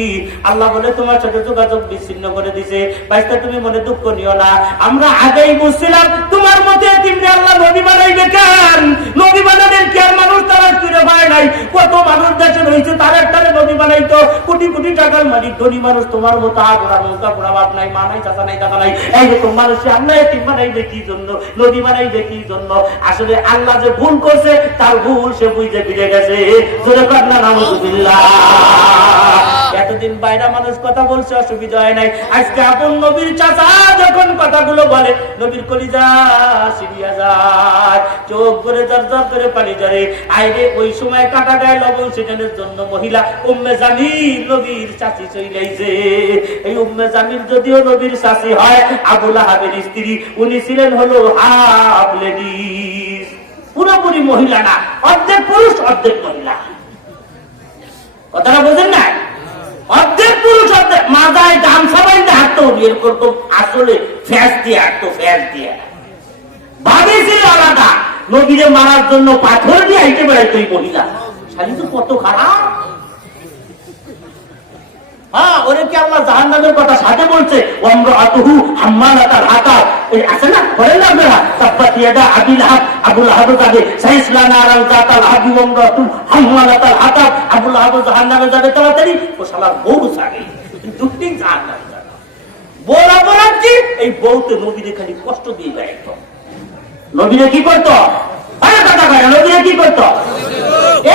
আল্লাহ বলে তোমার সাথে যোগাযোগ বিচ্ছিন্ন করে দিছে। বাইস্ত তুমি মনে দুঃখ নিও না, আমরা আগেই বুঝছিলাম তোমার মতে তুমি আল্লাহ নবী বানাইবে কেন? নবী বানাবেন কি আর মানুষ তারা ফিরে পায় নাই? কত মানুষ দেশে রয়েছে তার একটারে নবী বানাইতো, কোটি কোটি টাকার মালিক ধনী মানুষ, তোমার মতো আগুড়া নৌকা ঘোড়া বাপ নাই, মা নাই, চাচা নাই, টাকা নাই। এই যে তোমার মানুষ আল্লাহ এতিম বানাইবে কি জন্য, নবী বানাইবে কি জন্য? আসলে আল্লাহ যে ভুল করছে তার ভুল সে বুঝে ফিরে গেছে। জোরে কান্না নাউযুবিল্লাহ। এতদিন বাইরা মানুষ কথা বলছে, অসুবিধা হয় নাই। আজকে আপন নবীর চাচা যখন কথাগুলো বলে, নবীর কলিজা সিরিয়া যায়, চোখ করে দরদর করে পানি ধরে। আইরে ওই সময় কাটা গায়ে লবণ ছিটানোর জন্য মহিলা উম্মে জামিল নবীর চাচি চইলাইছে। এই উম্মে জামিল যদিও নবীর চাচি হয়, আবুল আহাবের স্ত্রী, উনি ছিলেন হলো হাফ লেডিস, পুরোপুরি মহিলা না, অর্ধেক পুরুষ অর্ধেক মহিলা। কথাটা বোঝেন না? অর্ধেক পুরুষ অর্ধেক, মাথায় গামছা বাইন্ধে হাঁটতো, এরকম আসলে ফ্যাস দিয়ে হাঁটতো, ফ্যাস দিয়ে। ভাবি ছিল আলাদা, নবীরে মারার জন্য পাথর দিয়ে হাইটে বেড়াইতো এই মহিলা। শালি তো কত খারাপ। হ্যাঁ, ওরে কি আল্লাহ জাহান্নামের কথা সাথে বলছে? ওয়ামরাতুহু হাম্মালাতাল হাতাব, এই আছে না, পড়েন না আপনারা? তাব্বাত ইয়াদা আবি লাহাব, আবু লাহাব যাবে, সাইসলা নারান যাতাল হাবি, ওয়ামরাতু হাম্মালাতাল হাতাব, আবু লাহাব জাহান্নামে যাবে তাড়াতাড়ি। ও শালার বউ যাবে, দুটি জাহান্নামে যাবে। বউ অপরাধ কি? এই বউতে নবীরে খালি কষ্ট দিয়ে যায়। নবীরে কি করতো? নবীরে কি করতো?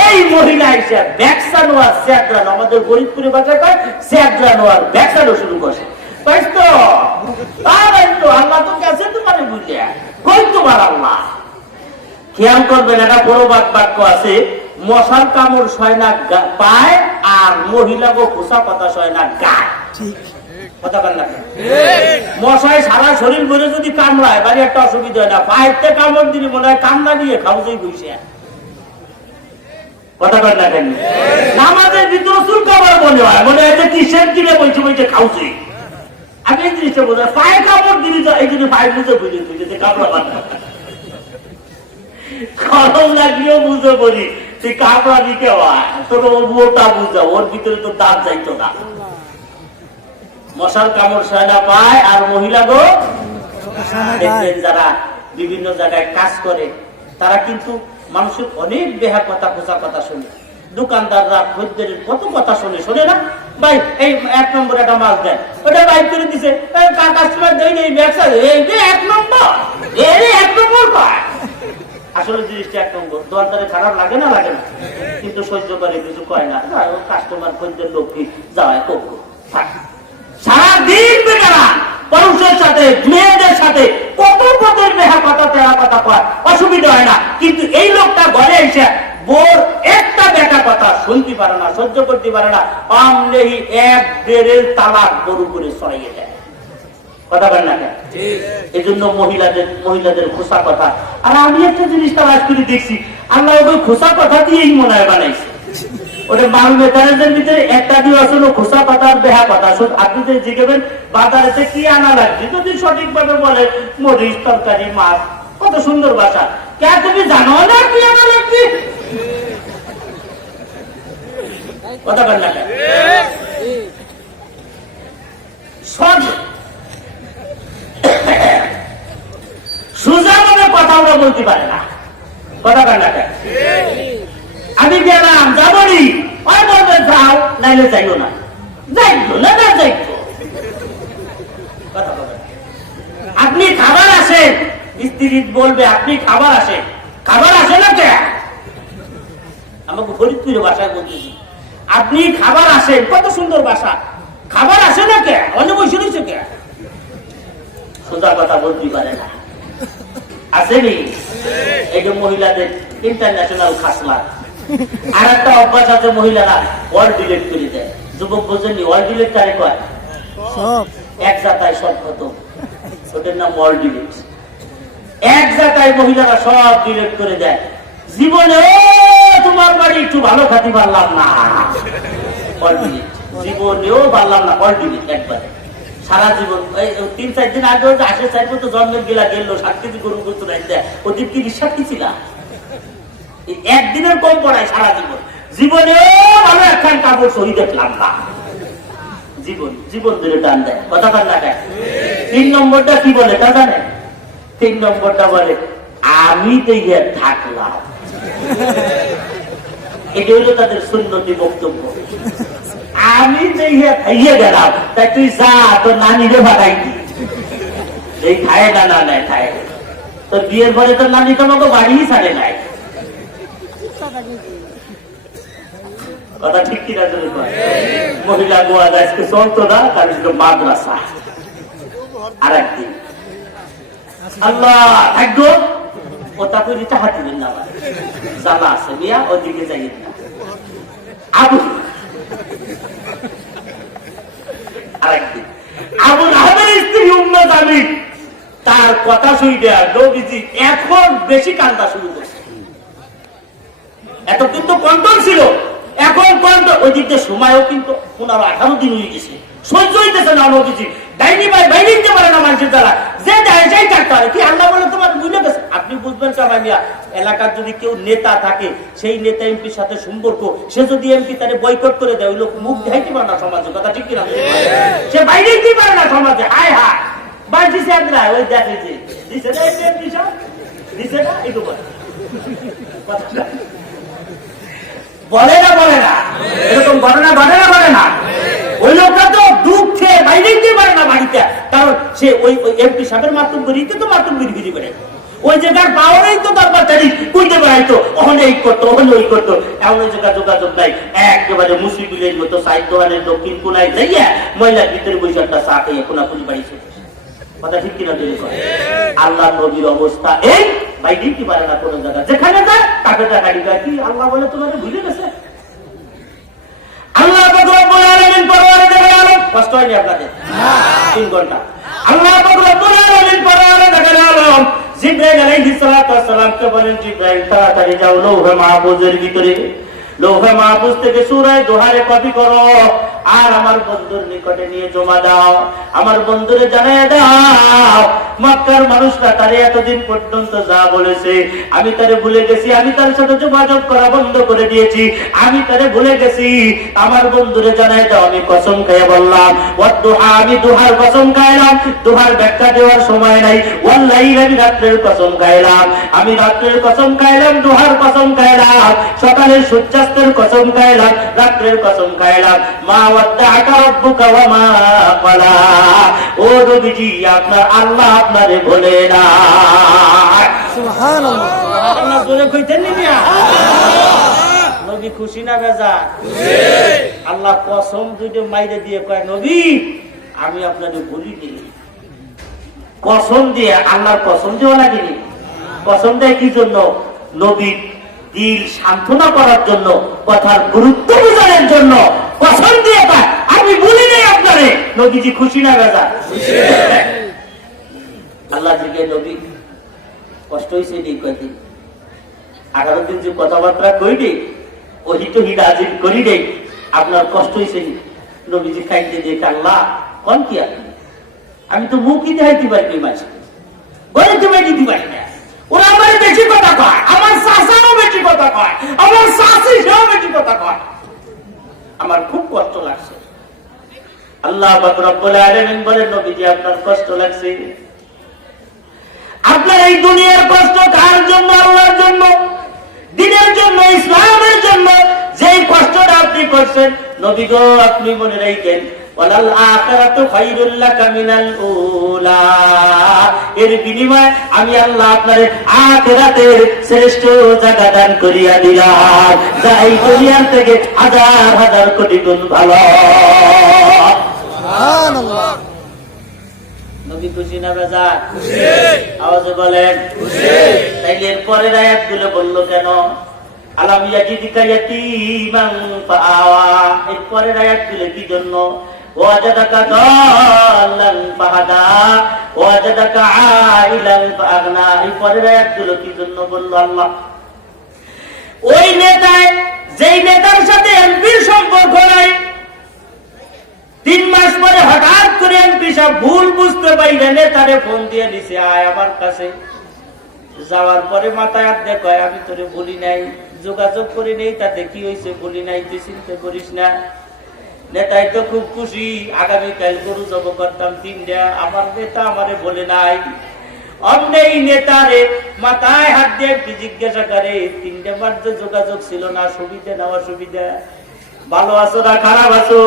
এই মহিলা এসে ব্যবসা নেওয়ার স্যাকরানো, আমাদের গরিবপুরে বাজার কয় স্যাকরানো আর ব্যবসানো শুরু করছে। আল্লাহ তো গেছে তোমার বুঝে, কই তোমার আল্লাহ? খেয়াল করবেন, একটা বড় বাক্য আছে, মশার কামড় সয় না পায়, আর মহিলা গো খোসা পাতা সয় না গায়। মশায় সারা শরীর ভরে যদি কামড়ায়, বাড়ি একটা অসুবিধা হয় না, পায়েতে কামড় দিলে মনে হয় কামড়া দিয়ে খাউজেই বসে। কথা কর না কেন? নামাজের ভিতরে চুল কামড় মনে হয়, মনে হয় যে কিসের কিনে বসে বসে খাউছে। আমি এই জিনিসটা বোঝা, পায়ে কামড় দিলি তো এই জন্য পায়ে বুঝে বুঝে বুঝে কামড়া বান্ধা, গরম লাগিয়েও বুঝে পড়ি তুই কামড়া দিতে হয়, তোর ওটা বুঝা, ওর ভিতরে তো দাঁত যাইতো না। মশার কামড় সয় না পায়, আর মহিলা গো দেখবেন যারা বিভিন্ন জায়গায় কাজ করে তারা কিন্তু মানুষের অনেক বেহা কথা, খোঁচা কথা শুনে। দোকানদাররা খদ্দের কত কথা শুনে, শোনে না? ভাই এই 1 নম্বর একটা মাছ দেন, ওটা বাইক করে দিছে, কাস্টমার দেয় নেই, ব্যবসা এই 1 নম্বর, এই 1 নম্বর পায়। আসলে জিনিসটা 1 নম্বর। দোকানদারে খারাপ লাগে না? লাগে না, কিন্তু সহ্য করে, কিছু কয় না। কাস্টমার খদ্দের লোক কি যাওয়ায় কখন সারাদিন বেকারা পুরুষের সাথে মেয়েদের সাথে কত পদের মেহা কথা, তেরা কথা কয়, অসুবিধা হয় না। কিন্তু এই লোকটা ঘরে এসে বোর একটা বেটা কথা শুনতে পারে না, সহ্য করতে পারে না, আমলেই 1-1.5 তালাক গরু করে ছড়াইয়ে দেয়। কথা বলেন না? এই জন্য মহিলাদের খোসা কথা। আর আমি একটা জিনিস তালাশ করে দেখছি, আল্লাহ ওই খোসা কথা দিয়েই মনে হয় বানাইছে। ওটা মাল মেটারের ভিতরে একটা দিয়ে আসলে খোসা পাতার বেহা কথা। আপনি যে জিজ্ঞেবেন বাজারেতে কি আনা লাগছে, যদি সঠিক ভাবে বলে মরিচ, তরকারি, মাছ, কত সুন্দর ভাষা। কে তুমি জানো না কি আনা লাগছে? কথা বল না, সব সোজা মানে কথা আমরা বলতে পারে না। কথা বল না, আমি গেলাম যাবনি, ওই বলবে যাও, নাইলে যাইও না, যাইতো না, না যাইতো। আপনি খাবার আসেন, স্ত্রী বলবে আপনি খাবার আসেন, খাবার আসে না কে? আমাকে ফরিদপুরের ভাষায় বলতেছি, আপনি খাবার আসেন, কত সুন্দর ভাষা। না কে অন্য বসে রয়েছে কে সোজা কথা বলতে পারে না আসেনি এই যে মহিলাদের ইন্টারন্যাশনাল খাসলা আর একটা অভ্যাস আছে মহিলারা ওয়াল ডিলেট করে দেয় যুবক বোঝেননি ওয়াল ডিলেট কারে কয় এক জাতায় সব খতম ওটার নাম ওয়াল ডিলেট এক জাতায় মহিলারা সব ডিলেট করে দেয় জীবনে তোমার বাড়ি একটু ভালো খাতি পারলাম না ওয়াল ডিলেট জীবনেও পারলাম না ওয়াল ডিলেট একবারে সারা জীবন 3-4 দিন আগে আসে চাইবো তো জন্মের গেলা গেল 7 কেজি গরু করতে রাখতে ওদের কি বিশ্বাস কি ছিল একদিনের কম পড়ায় সারা জীবন জীবনে ভালো একখান কাপড় সহি দেখলাম না জীবন জীবন ধরে টান দেয় কথা কান না দেয় 3 নম্বরটা কি বলে তা জানে 3 নম্বরটা বলে আমি তো ইয়ে থাকলাম এটা হলো তাদের সুন্নতি বক্তব্য আমি যে ইয়ে গেলাম তাই তুই যা তোর নানিরে ভাগাই দি এই খায় না না নাই খায় তোর বিয়ের পরে তোর নানি তোমাকে বাড়িই ছাড়ে নাই কথা ঠিক কিনা চলে মহিলা গোয়া আজকে চলতো না তার ছিল মাদ্রাসা আর একদিন আল্লাহ একদম ও তাকে রিটা হাতিবেন না আমার জ্বালা আছে মিয়া ওদিকে যাই না আবু আরেকদিন আবুল আহমের স্ত্রী উম্মে জামিল তার কথা শুনে নবীজি এখন বেশি কান্দা শুরু করছে এত কিন্তু কন্ট্রোল ছিল এখন কন্ট্রোল ওই দিকতে সময়ও কিন্তু 15-18 দিন হয়ে গেছে সহ্য হইতেছে না নবীজি ডাইনি ভাই বাইরে দিতে পারে না মানুষের দ্বারা যে দেয় যাই থাকতে হবে কি আল্লাহ বলে তোমার বুঝে গেছে আপনি বুঝবেন সবাই মিয়া এলাকার যদি কেউ নেতা থাকে সেই নেতা এমপির সাথে সম্পর্ক সে যদি এমপি তারে বয়কট করে দেয় ওই লোক মুখ দেখাইতে পারে না সমাজে কথা ঠিক কিনা সে বাইরে দিতে পারে না সমাজে হায় হায় বাইরে সেন্দ্রা ওই দেখে যে দিছে না এমপি সব দিছে না এই তো বলে না এরকম ঘটনা ঘটে না ওই লোকটা তো দুঃখে বাইরে দিতে পারে না বাড়িতে কারণ সে ওই এমপি সাহেবের মাতুম করিতে তো মাতুম গিরি করে ওই জায়গার পাওয়ারেই তো দরবার চারি কইতে বেড়াইতো ওখানে এই করতো ওখানে ওই করতো এমন ওই জায়গা যোগাযোগ নাই একেবারে মুসিবিলের মতো সাইড দোকানের দক্ষিণ কোনায় যাইয়া মহিলার ভিতরে বসে একটা চা খাইয়া কোনাকুনি বাড়ি চলে কথা ঠিক কিনা তৈরি করে আল্লাহ নবীর অবস্থা এই ভাই দিতে পারে না কোনো জায়গা যেখানে যায় তাকে গাড়ি গাড়ি কি আল্লাহ বলে তোমাকে ভুলে গেছে আল্লাহ কষ্ট হয়নি আপনাদের 3 ঘন্টা আল্লাহ জিবরাইল আলাইহিস সালাতু ওয়াস সালামকে বলেন জিবরাইল তাড়াতাড়ি যাও লৌহ মাহফুজের ভিতরে লৌহ মাহফুজ থেকে সূরা দোহারে কপি করো আর আমার বন্ধুর নিকটে নিয়ে জমা দাও আমার বন্ধুরে জানিয়ে দাও মক্কার মানুষরা তারে এতদিন পর্যন্ত যা বলেছে আমি তারে ভুলে গেছি আমি তার সাথে যোগাযোগ করা বন্ধ করে দিয়েছি আমি তারে ভুলে গেছি আমার বন্ধুরে জানিয়ে দাও আমি কসম খেয়ে বললাম ওয়াদুহা আমি দুহার কসম খাইলাম দুহার ব্যাখ্যা দেওয়ার সময় নাই ওয়াল্লাহি আমি রাত্রের কসম খাইলাম আমি রাত্রের কসম খাইলাম দুহার কসম খাইলাম সকালের সূর্যাস্তের কসম খাইলাম রাত্রের কসম খাইলাম মা ওয়াদাআকা রাব্বুকা ওয়া মা ক্বালা ও নবীজি আপনার আল্লাহ আপনারে বলে না সুবহানাল্লাহ আল্লাহ বলে কইতেন মিয়া নবী খুশি না বেজার খুশি আল্লাহ কসম দুইটা মাইরে দিয়ে কয় নবী আমি আপনারে বলিনি কসম দিয়ে আল্লাহর কসম দেওয়া লাগেনি কসম দেয় কি জন্য নবী দিল সান্ত্বনা করার জন্য কথার গুরুত্ব বোঝানোর জন্য কসম দিয়ে পায় আমি বলি নাই আপনারে নবীজি খুশি না বেজার আল্লাহ থেকে নবী কষ্ট হয়েছে নি কয়েকদিন 18 দিন যে কথাবার্তা কইনি ওই তো হিদাজিব করি নেই আপনার কষ্ট হয়েছে নি নবীজি খাইতে দেখে আল্লাহ কোন কি আমি তো মুখই দেখাইতে পারি মাঝে বলে তুমি দিতে পারি না ওরা আমার বেশি কথা কয় আমার শাসাও বেশি কথা কয় আমার শাসি সেও বেশি কথা কয় আমার খুব কষ্ট লাগছে আল্লাহ পাক রব্বুল আলামিন বলেন নবীজি আপনার কষ্ট লাগছে আপনার এই দুনিয়ার কষ্ট কার জন্য আল্লাহর জন্য দ্বীনের জন্য ইসলামের জন্য যেই কষ্টটা আপনি করছেন নবী গো আপনি মনে রাখেন ওয়ালাল আখিরাতু খায়রুল লাকা মিনাল উলা এর বিনিময়ে আমি আল্লাহ আপনারে আখিরাতের শ্রেষ্ঠ জায়গা দান করিয়া দিলাম যা এই দুনিয়ার থেকে হাজার হাজার কোটি গুণ ভালো খুশি না বেজার? আওয়াজে বলেন তাইলে এর পরের আয়াতগুলো বললো কেন? আলাম ইয়াজিদিকা ইয়াতীমান ফাআওয়া, এর পরের আয়াতগুলো কি জন্য? ওয়াজাদাকা দাল্লান ফাহাদা ওয়াজাদাকা আইলান ফাআগনা, এই পরের আয়াতগুলো কি জন্য বললো আল্লাহ? ওই নেতায়, যেই নেতার সাথে এমপির সম্পর্ক নাই, 3 মাস পরে হঠাৎ করে এমপি সাহেব ভুল বুঝতে পাইলে নেতারে ফোন দিয়ে দিছে, আয় আমার কাছে। যাওয়ার পরে মাথায় হাত দেখো, আমি তোরে বলি নাই, যোগাযোগ করি নেই, তাতে কি হয়েছে? বলি নাই, তুই চিন্তা করিস না। নেতাই তো খুব খুশি, আগামীকাল গরু জব করতাম 3টা, আমার নেতা আমারে বলে নাই। অন্যই নেতারে মাথায় হাত দিয়ে জিজ্ঞাসা করে, 3টা মার্চে যোগাযোগ ছিল না, সুবিধা না অসুবিধা, ভালো আছো না খারাপ আছো?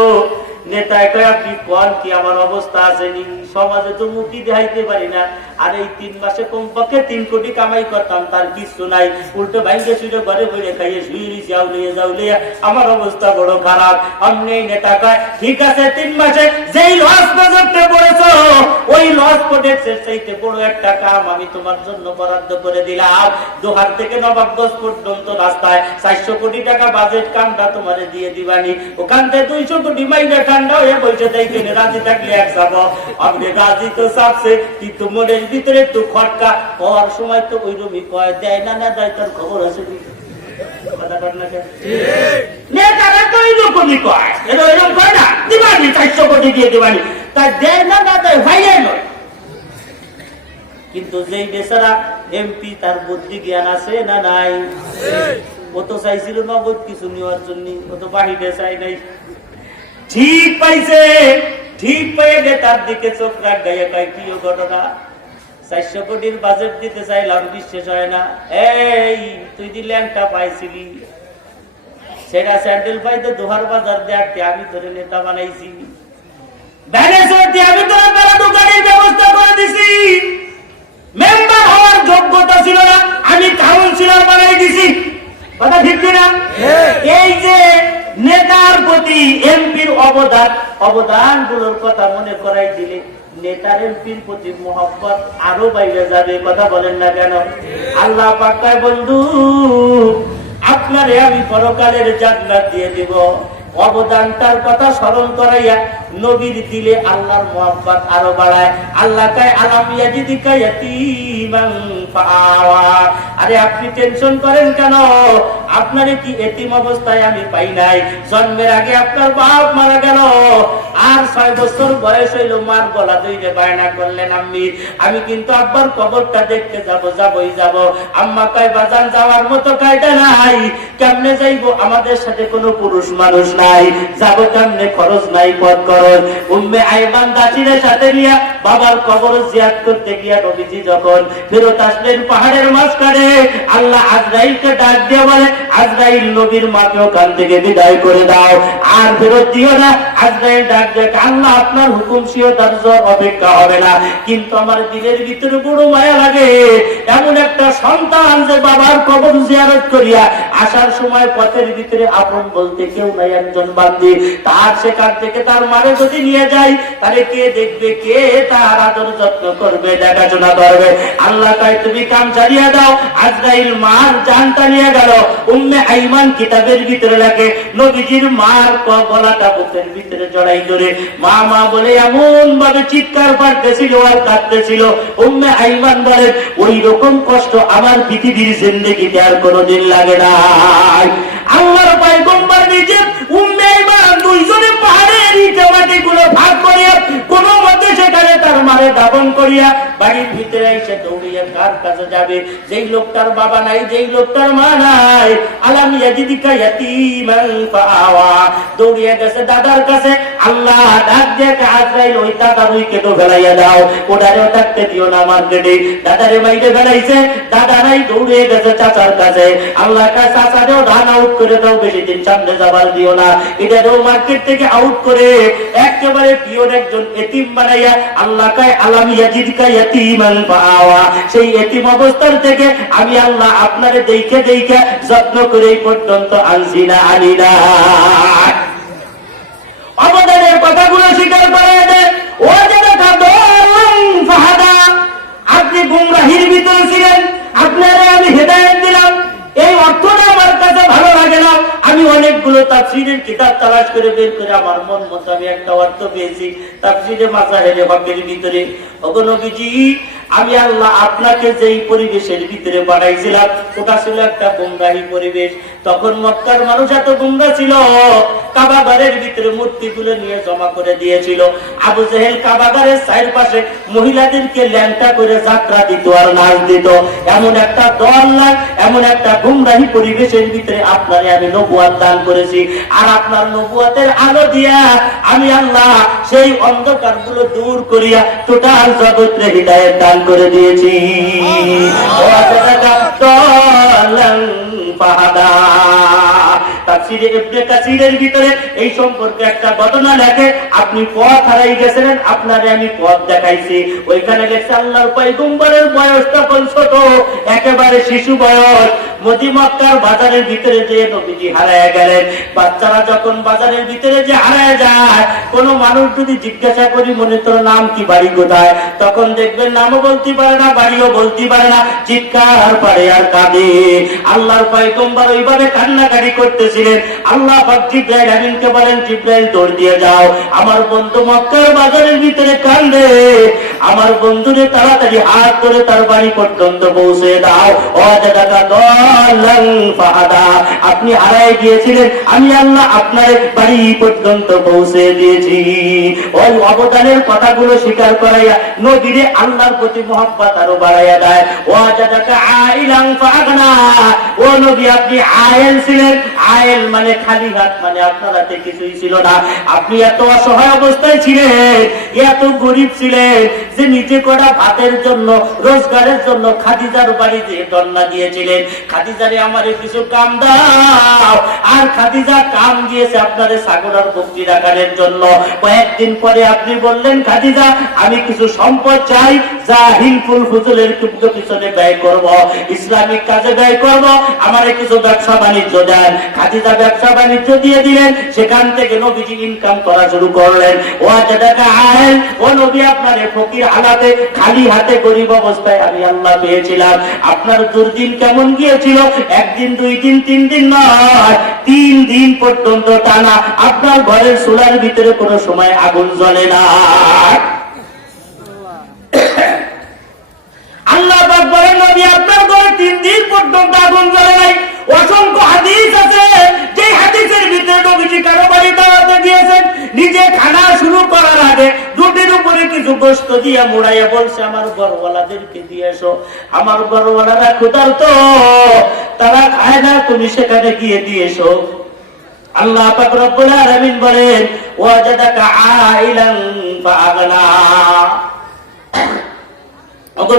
নেতায় কয়, আপনি কোন কি আমার অবস্থা আসেনি, সমাজে তো মুখি দেখাইতে পারি না, আর এই 3 মাসে কমপক্ষে 3 কোটি কামাই করতাম, তার কিছু নাই, উল্টো ভাইকে শুয়ে ঘরে বইরে খাইয়ে শুয়ে দিছি, যাউলিয়া আমার অবস্থা বড় খারাপ। অমনি নেতা কয়, ঠিক আছে, 3 মাসে যেই লস প্রজেক্টে পড়েছো, ওই লস প্রজেক্টের চাইতে বড় একটা কাম আমি তোমার জন্য বরাদ্দ করে দিলাম। দোহার থেকে নবাবগঞ্জ পর্যন্ত রাস্তায় 400 কোটি টাকা বাজেট, কামটা তোমারে দিয়ে দিবানি। ওখান থেকে 200 কোটি মাইনে ঠান্ডা হয়ে বসে তাই কিনে রাজি থাকলে এক যাব। আপনি রাজি তো চাপছে, কিন্তু মনের ভিতরে একটু খটকা হওয়ার সময় তো ওই রুমি কয়, দেয় না না দেয়, তার খবর আছে কি? নেতারা তো এইরকমই কয়, এরকম কয় না, দিবানি 400 কোটি দিয়ে দিবানি, তাই দেয় না না দেয়, ভাইয়াই নয়। কিন্তু যেই বেচারা এমপি, তার বুদ্ধি জ্ঞান আছে না নাই? ও তো চাইছিল নগদ কিছু নেওয়ার জন্য, ও তো বাহিরে চাই নাই। ঠিক পাইছে, ঠিক পেয়ে নেতার দিকে চোখ রাখ গাইয়া কয়, কি ঘটনা? 400 কোটির বাজেট দিতে চাইলাম, বিশ্বাস হয় না। এই তুই যে ল্যাংটা পাইছিলি, সেটা স্যান্ডেল পাইতে দোহার বাজার দেখতে আমি তোরে নেতা বানাইছি, আমি তোর বেলা দোকানের ব্যবস্থা করে দিছি, মেম্বার হওয়ার যোগ্যতা ছিল না, আমি কাউন্সিলর বানাই দিছি। কথা ঠিক কিনা? এই যে নেতার প্রতি এমপির অবদান গুলোর কথা মনে করাই দিলে নেতার এমপির প্রতি মোহাব্বত আরো বাইরে যাবে। কথা বলেন না কেন? আল্লাহ পাক কয়, বন্ধু আপনারে আমি পরকালের জান্নাত দিয়ে দেব। অবদানটার কথা স্মরণ করাইয়া নবীর দিলে আল্লাহর মোহাব্বত আরো বাড়ায়। আল্লাহ কয়, আলাম ইয়াজিদিকা ইয়াতীমান ফাআওয়া, আরে আপনি টেনশন করেন কেন? আপনারে কি এতিম অবস্থায় আমি পাই নাই? জন্মের আগে আপনার বাপ মারা গেল, আর 6 বছর বয়স হইল, মার গলা ধরে বায়না করলেন, আমি কিন্তু আব্বার কবরটা দেখতে যাবই যাব। আম্মা কয়, বাজান যাওয়ার মতো কায়দা নাই, কেমনে যাইবো? আমাদের সাথে কোনো পুরুষ মানুষ নাই, যাবো কেমনে? খরচ নাই, পথ খরচ। উম্মে আইমান দাসিরের সাথে নিয়ে বাবার কবর জিয়ারত করতে গিয়া নবীজি যখন ফেরত আসলেন পাহাড়ের মাঝখানে, আল্লাহ আজরাইলকে ডাক দিয়ে বলে, আজরাইল নবীর মাকে ওখান থেকে বিদায় করে দাও, আর ফেরত দিও না। আজরাইল ডাক দিয়ে, আল্লাহ আপনার হুকুম শিও, তার জ্বর অপেক্ষা হবে না, কিন্তু আমার দিলের ভিতরে বড় মায়া লাগে, এমন একটা সন্তান যে বাবার কবর জিয়ারত করিয়া আসার সময় পথের ভিতরে আপন বলতে কেউ নাই, একজন বান্দি, তার সেখান থেকে তার মারে যদি নিয়ে যায়, তাহলে কে দেখবে? কে তার আদর যত্ন করবে, দেখাশোনা করবে? আল্লাহ কয়, তুমি কাম চালিয়ে দাও। আজরাইল মার জানটা নিয়ে গেল। উম্মে আইমান কিতাবের ভিতরে লেখে, নবীজির মার গলাটা বুকের ভিতরে জড়াই ধরে মা মা বলে এমন ভাবে চিৎকার পাড়তেছিল আর কাঁদতেছিল। উম্মে আইমান বলেন, ওই রকম কষ্ট আমার পৃথিবীর জিন্দেগিতে আর কোনোদিন লাগে না। আল্লাহর পয়গম্বর নিজে উম্মে আইমান দুইজনে পাহাড়ের ইট মাটিগুলো ভাগ করিয়া কোনো মতে সেখানে তার মারে দাফন করিয়া বাড়ির ভিতরে এসে দৌড়িয়া কার কাছে যাবে? যেই লোকটার বাবা নাই, যেই লোকটার মা নাই, আলাম ইয়াজিদিকা ইয়াতীমান ফাআওয়া, দৌড়িয়া গেছে দাদার কাছে। আল্লাহ ডাক দিয়ে, আজরাইল ওই দাদার ওই কেটো ফেলাইয়া দাও, ওটারেও থাকতে দিও না মার্কেটে। দাদারে মাইরে ফেলাইছে, দাদা নাই, দৌড়িয়ে গেছে চাচার কাছে। আল্লাহ কাছে, চাচারেও ধান আউট করে দাও, বেশি দিন সামনে যাবার দিও না। এটারেও মার্কেট থেকে আউট করে একেবারে পিওর একজন এতিম বানাইয়া আল্লাহ কয়, আলাম ইয়াজিদিকা ইয়াতীমান ফাআওয়া, সেই এতিম অবস্থার থেকে আমি আল্লাহ আপনারে দেখে দেখে যত্ন করে এই পর্যন্ত আনছি না, আনি না। অবদানের কথাগুলো স্বীকার করে দেন। ও যারা তাফসীরের কিতাব তালাশ করে বের করে আমার মন মতো আমি একটা অর্থ পেয়েছি তাফসীরে মাসাইলে হকের ভিতরে। ওগো নবীজি, আমি আল্লাহ আপনাকে যেই পরিবেশের ভিতরে পাঠাইছিলাম ওটা ছিল একটা গুমরাহী পরিবেশ। তখন মক্কার মানুষ এত গুমরা ছিল, কাবাগারের ভিতরে মূর্তিগুলো নিয়ে জমা করে দিয়েছিল। আবু জেহেল কাবাগারের চারপাশে মহিলাদেরকে ল্যাংটা করে যাত্রা দিত আর নাচ দিত। এমন একটা দল, এমন একটা গুমরাহী পরিবেশের ভিতরে আপনারে আমি নবুয়ত দান করেছি। আর আপনার নবুয়তের আলো দিয়া আমি আল্লাহ সেই অন্ধকার গুলো দূর করিয়া টোটাল জগৎরে হিদায়াত দান করে দিয়েছি। তাফসীরে ইবনে কাসীরের ভিতরে এই সম্পর্কে একটা ঘটনা লেখে, আপনি পথ হারাই গেছিলেন, আপনারে আমি পথ দেখাইছি। ওইখানে লেখছে আল্লাহর পয়গম্বরের বয়স তখন ছোট, একেবারে শিশু বয়স। মদি মক্কার বাজারের ভিতরে যে নবীজি হারায় গেলেন। বাচ্চারা যখন বাজারের ভিতরে যে হারায় যায়, কোন মানুষ যদি জিজ্ঞাসা করি মনে তোর নাম কি, বাড়ি কোথায়, তখন দেখবেন নামও বলতে পারে না, বাড়িও বলতে পারে না, চিৎকার পারে আর কাঁদে। আল্লাহর পয়গম্বর ওইভাবে কান্নাকাটি করতেছিলেন। আল্লাহ পাক জিবরাইল আমিনকে বলেন, জিবরাইল দৌড় দিয়ে যাও, আমার বন্ধু মক্কার বাজারের ভিতরে কান্দে, আমার বন্ধুরে তাড়াতাড়ি হাত ধরে তার বাড়ি পর্যন্ত পৌঁছে দাও। অজাদাকা দলান ফাহাদা, আপনি হারায় গিয়েছিলেন, আমি আল্লাহ আপনার বাড়ি পর্যন্ত পৌঁছে দিয়েছি। ওই অবদানের কথাগুলো স্বীকার করাইয়া নবীরে আল্লাহর প্রতি মহব্বত আরো বাড়াইয়া দেয়। ওয়াজাদাকা আইলান ফাগনা, ও নবী আপনি আয়েল ছিলেন। আয়েল মানে খালি হাত, মানে আপনার হাতে কিছুই ছিল না। আপনি এত অসহায় অবস্থায় ছিলেন, এত গরিব ছিলেন যে নিজে করা ভাতের জন্য, রোজগারের জন্য খাদিজার বাড়ি দিয়ে দন্না দিয়েছিলেন, খাদিজারে আমারে কিছু কাম দাও। আর খাদিজা কাম দিয়েছে আপনারে ছাগলের বকরি রাখার জন্য। কয়েকদিন পরে আপনি বললেন, খাদিজা আমি কিছু সম্পদ চাই, যা হিলফুল ফুজুলের পিছনে ব্যয় করব, ইসলামিক কাজে ব্যয় করব, আমারে কিছু ব্যবসা বাণিজ্য দেন। খাদিজা ব্যবসা বাণিজ্য দিয়ে দিলেন, সেখান থেকে নবীজি ইনকাম করা শুরু করলেন। ওয়াজাদাকা আয়েল, ও নবী আপনারে ফকির হালাতে, খালি হাতে গরিব অবস্থায় আমি আল্লাহ পেয়েছিলাম। আপনার দুর্দিন কেমন গিয়েছিল? একদিন, দুই দিন, 3 দিন নয়, 3 দিন পর্যন্ত টানা আপনার ঘরের চুলার ভিতরে কোনো সময় আগুন জ্বলে না। আল্লাহ পাক বলেন, নবী আপনার ঘরে 3 দিন পর্যন্ত আগুন জ্বলে নাই। অসংখ্য হাদিস আছে, যে হাদিসের ভিতরে নবীজি কারো বাড়ি দাওয়াতে গিয়েছেন, নিজে খানা শুরু করার আগে রুটির উপরে কিছু গোশত দিয়া মুড়াইয়া বলছে, আমার ঘরওয়ালাদেরকে দিয়ে এসো, আমার ঘরওয়ালারা ক্ষুধার্ত, তারা খায় না, তুমি সেখানে গিয়ে দিয়ে এসো। আল্লাহ পাক রব্বুল আলামিন বলেন, ওয়াজাদাকা আইলান ফাআগনা,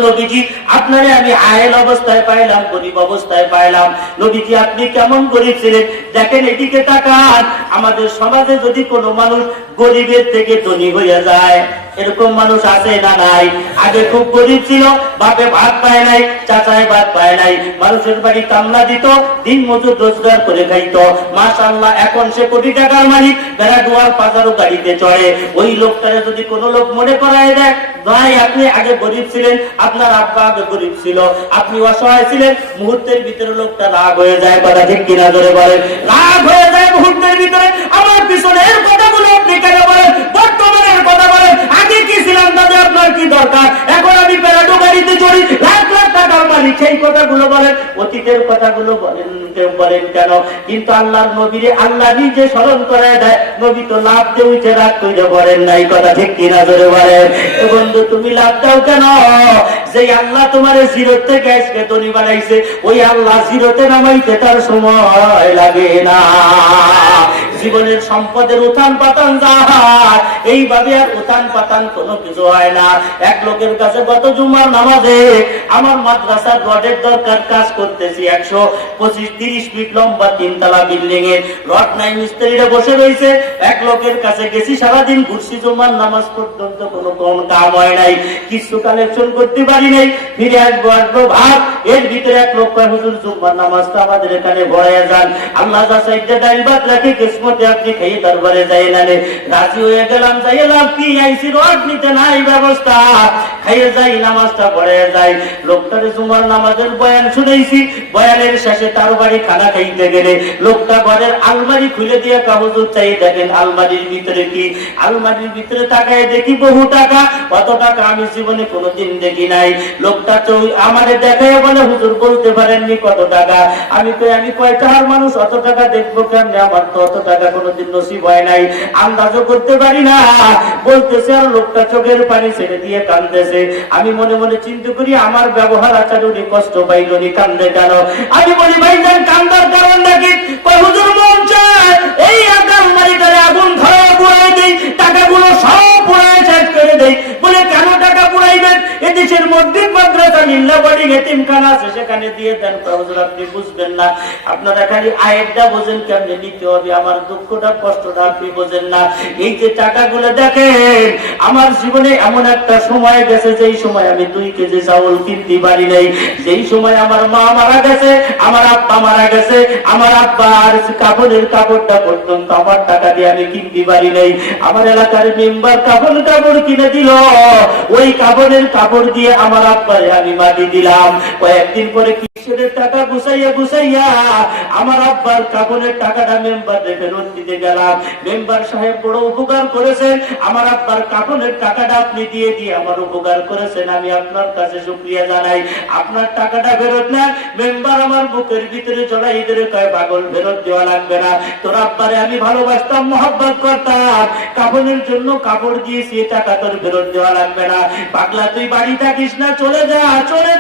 নবীজি আপনারে আমি আয়েল অবস্থায় পাইলাম, গরিব অবস্থায় পাইলাম। নবীজি আপনি কেমন গরিব ছিলেন? দেখেন এদিকে তাকান, আমাদের সমাজে যদি কোনো মানুষ গরিবের থেকে ধনী হয়ে যায়, এরকম মানুষ আছে না নাই? আগে খুব গরিব ছিল, বাপে ভাত পায় নাই, চাচায় ভাত পায় নাই, মানুষের বাড়ি কামলা দিত, দিন মজুর রোজগার করে খাইত, মাশাআল্লাহ এখন সে কোটি টাকার মালিক, বেড়া দুয়ার পাজারও গাড়িতে চড়ে। ওই লোকটারে যদি কোনো লোক মনে করায় দেয়, ভাই আপনি আগে গরিব ছিলেন, আপনার আব্বা আগে গরিব ছিল, আপনি অসহায় ছিলেন, মুহূর্তের ভিতরে লোকটা রাগ হয়ে যায়। কথা ঠিক কিনা জোরে বলেন? রাগ হয়ে যায় মুহূর্তের ভিতরে। আমার পিছনের কথাগুলো আপনি কেন বলেন? বর্তমানের কথা বলেন। আগে কি ছিলাম তাতে আপনার কি দরকার? এখন আমি প্যারাডো গাড়িতে চড়ি, লাখ লাখ টাকার মালিক, সেই কথাগুলো বলেন। অতীতের কথাগুলো বলেন কেন? কিন্তু আল্লাহর নবীরে আল্লাহ নিজে স্মরণ করে দেয়। নবী তো লাভ দিয়ে উঠে রাগ করে বলেন নাই। কথা ঠিক কিনা জোরে বলেন? বন্ধু তুমি লাভ দাও কেন? যে আল্লাহ তোমার জিরো থেকে আজকে ধনী বানাইছে, ওই আল্লাহ জিরোতে নামাইতে তার সময় লাগে না। জীবনের সম্পদের উত্থান পাতান যায়, এইভাবে আর উত্থান পাতান কোনো কিছু হয় না। এক লোকের কাছে গত জুমার নামাজে, আমার মাদ্রাসার রডের দরকার, কাজ করতেছি, 125-30 ফিট লম্বা 3 তলা বিল্ডিং এর রড নাই, মিস্ত্রিরা বসে রয়েছে। এক লোকের কাছে গেছি, সারাদিন ঘুরছি, জুমার নামাজ পর্যন্ত কোনো কম কাম হয় নাই, কিছু কালেকশন করতে পারি নাই, ফিরে আসবো ভাব। এর ভিতরে এক লোক কয়, হুজুর জুমার নামাজটা আমাদের এখানে ভরাইয়া যান, আল্লাহ যা চাইতে ডাইল ভাত রাখি, কিসমত মতে আপনি খাইয়ে তারপরে যাই না রে। রাজি হয়ে গেলাম, যাই এলাম কি আইসি রড নিতে নাই ব্যবস্থা, খাইয়ে যাই নামাজটা পড়ে যাই। লোকটারে জুমার নামাজের বয়ান শুনেছি, বয়ানের শেষে তার বাড়ি খানা খাইতে গেলে লোকটা ঘরের আলমারি খুলে দিয়ে কাগজ চাই, দেখেন আলমারির ভিতরে কি, আলমারির ভিতরে তাকায় দেখি বহু টাকা। অত টাকা আমি জীবনে কোনোদিন দেখি নাই। লোকটা তো আমারে দেখায় বলে, হুজুর বলতে পারেননি কত টাকা? আমি কয় টাকার মানুষ, অত টাকা দেখবো কেমনে? আমার তো অত টাকা কোনোদিন নসিব হয় নাই, আন্দাজও করতে পারি না। বলতেছে আর লোকটা চোখের পানি ছেড়ে দিয়ে কাঁদতেছে। আমি মনে মনে চিন্তা করি আমার ব্যবহার আচার উনি কষ্ট পাইল, উনি কান্দে কেন? আমি বলি ভাইজান কান্দার কারণ নাকি? কয় হুজুর মন চায় এই আলমারিটারে আগুন ধরে পুড়াই দেই, টাকাগুলো সব পুড়ায় শেষ করে দেই। বলে কেন টাকা পুড়াইবেন? এদেশের মসজিদ মাদ্রাসা লিল্লা বোর্ডিং এতিমখানা আছে, সেখানে দিয়ে দেন। হুজুর আপনি বুঝবেন না, আপনারা খালি আয়েরটা বোঝেন, কেমনে নিতে হবে, আমার দুঃখটা কষ্টটা আপনি বোঝেন না। এই যে টাকাগুলো দেখেন, আমার জীবনে এমন একটা সময় গেছে যেই সময় আমি 2 কেজি চাউল কিনতে পারি নাই, যেই সময় আমার মা মারা গেছে, আমার আব্বা মারা গেছে, আমার আব্বার কাপড়ের কাপড়টা পর্যন্ত আমার টাকা দিয়ে আমি কিনতে পারি নাই। আমার এলাকার মেম্বার কাপড় কিনে দিল, ওই কাপড়ের কাপড় দিয়ে আমার আব্বারে আমি মাটি দিলাম। কয়েকদিন পরে কিসের টাকা গুছাইয়া আমার আব্বার কাপড়ের টাকাটা মেম্বারে ফেরত দিতে গেলাম। মেম্বার সাহেব বড় উপকার করেছেন, আমার আব্বার কাপড়ের টাকাটা আপনি দিয়ে আমার উপকার করেছেন, আমি আপনার কাছে শুকরিয়া জানাই। আপনার টাকাটা ফেরত নেন। মেম্বার আমার বুকের ভিতরে জড়াই ধরে কয়, পাগল, ফেরত দেওয়া লাগবে না, তোর আব্বারে আমি ভালোবাসতাম, মহব্বত করতাম, কাপড়ের জন্য কাপড় দিয়েছি, টাকা তোর ফেরত দেওয়া লাগবে না। পাগলা তুই বাড়ি থাকিস না, চলে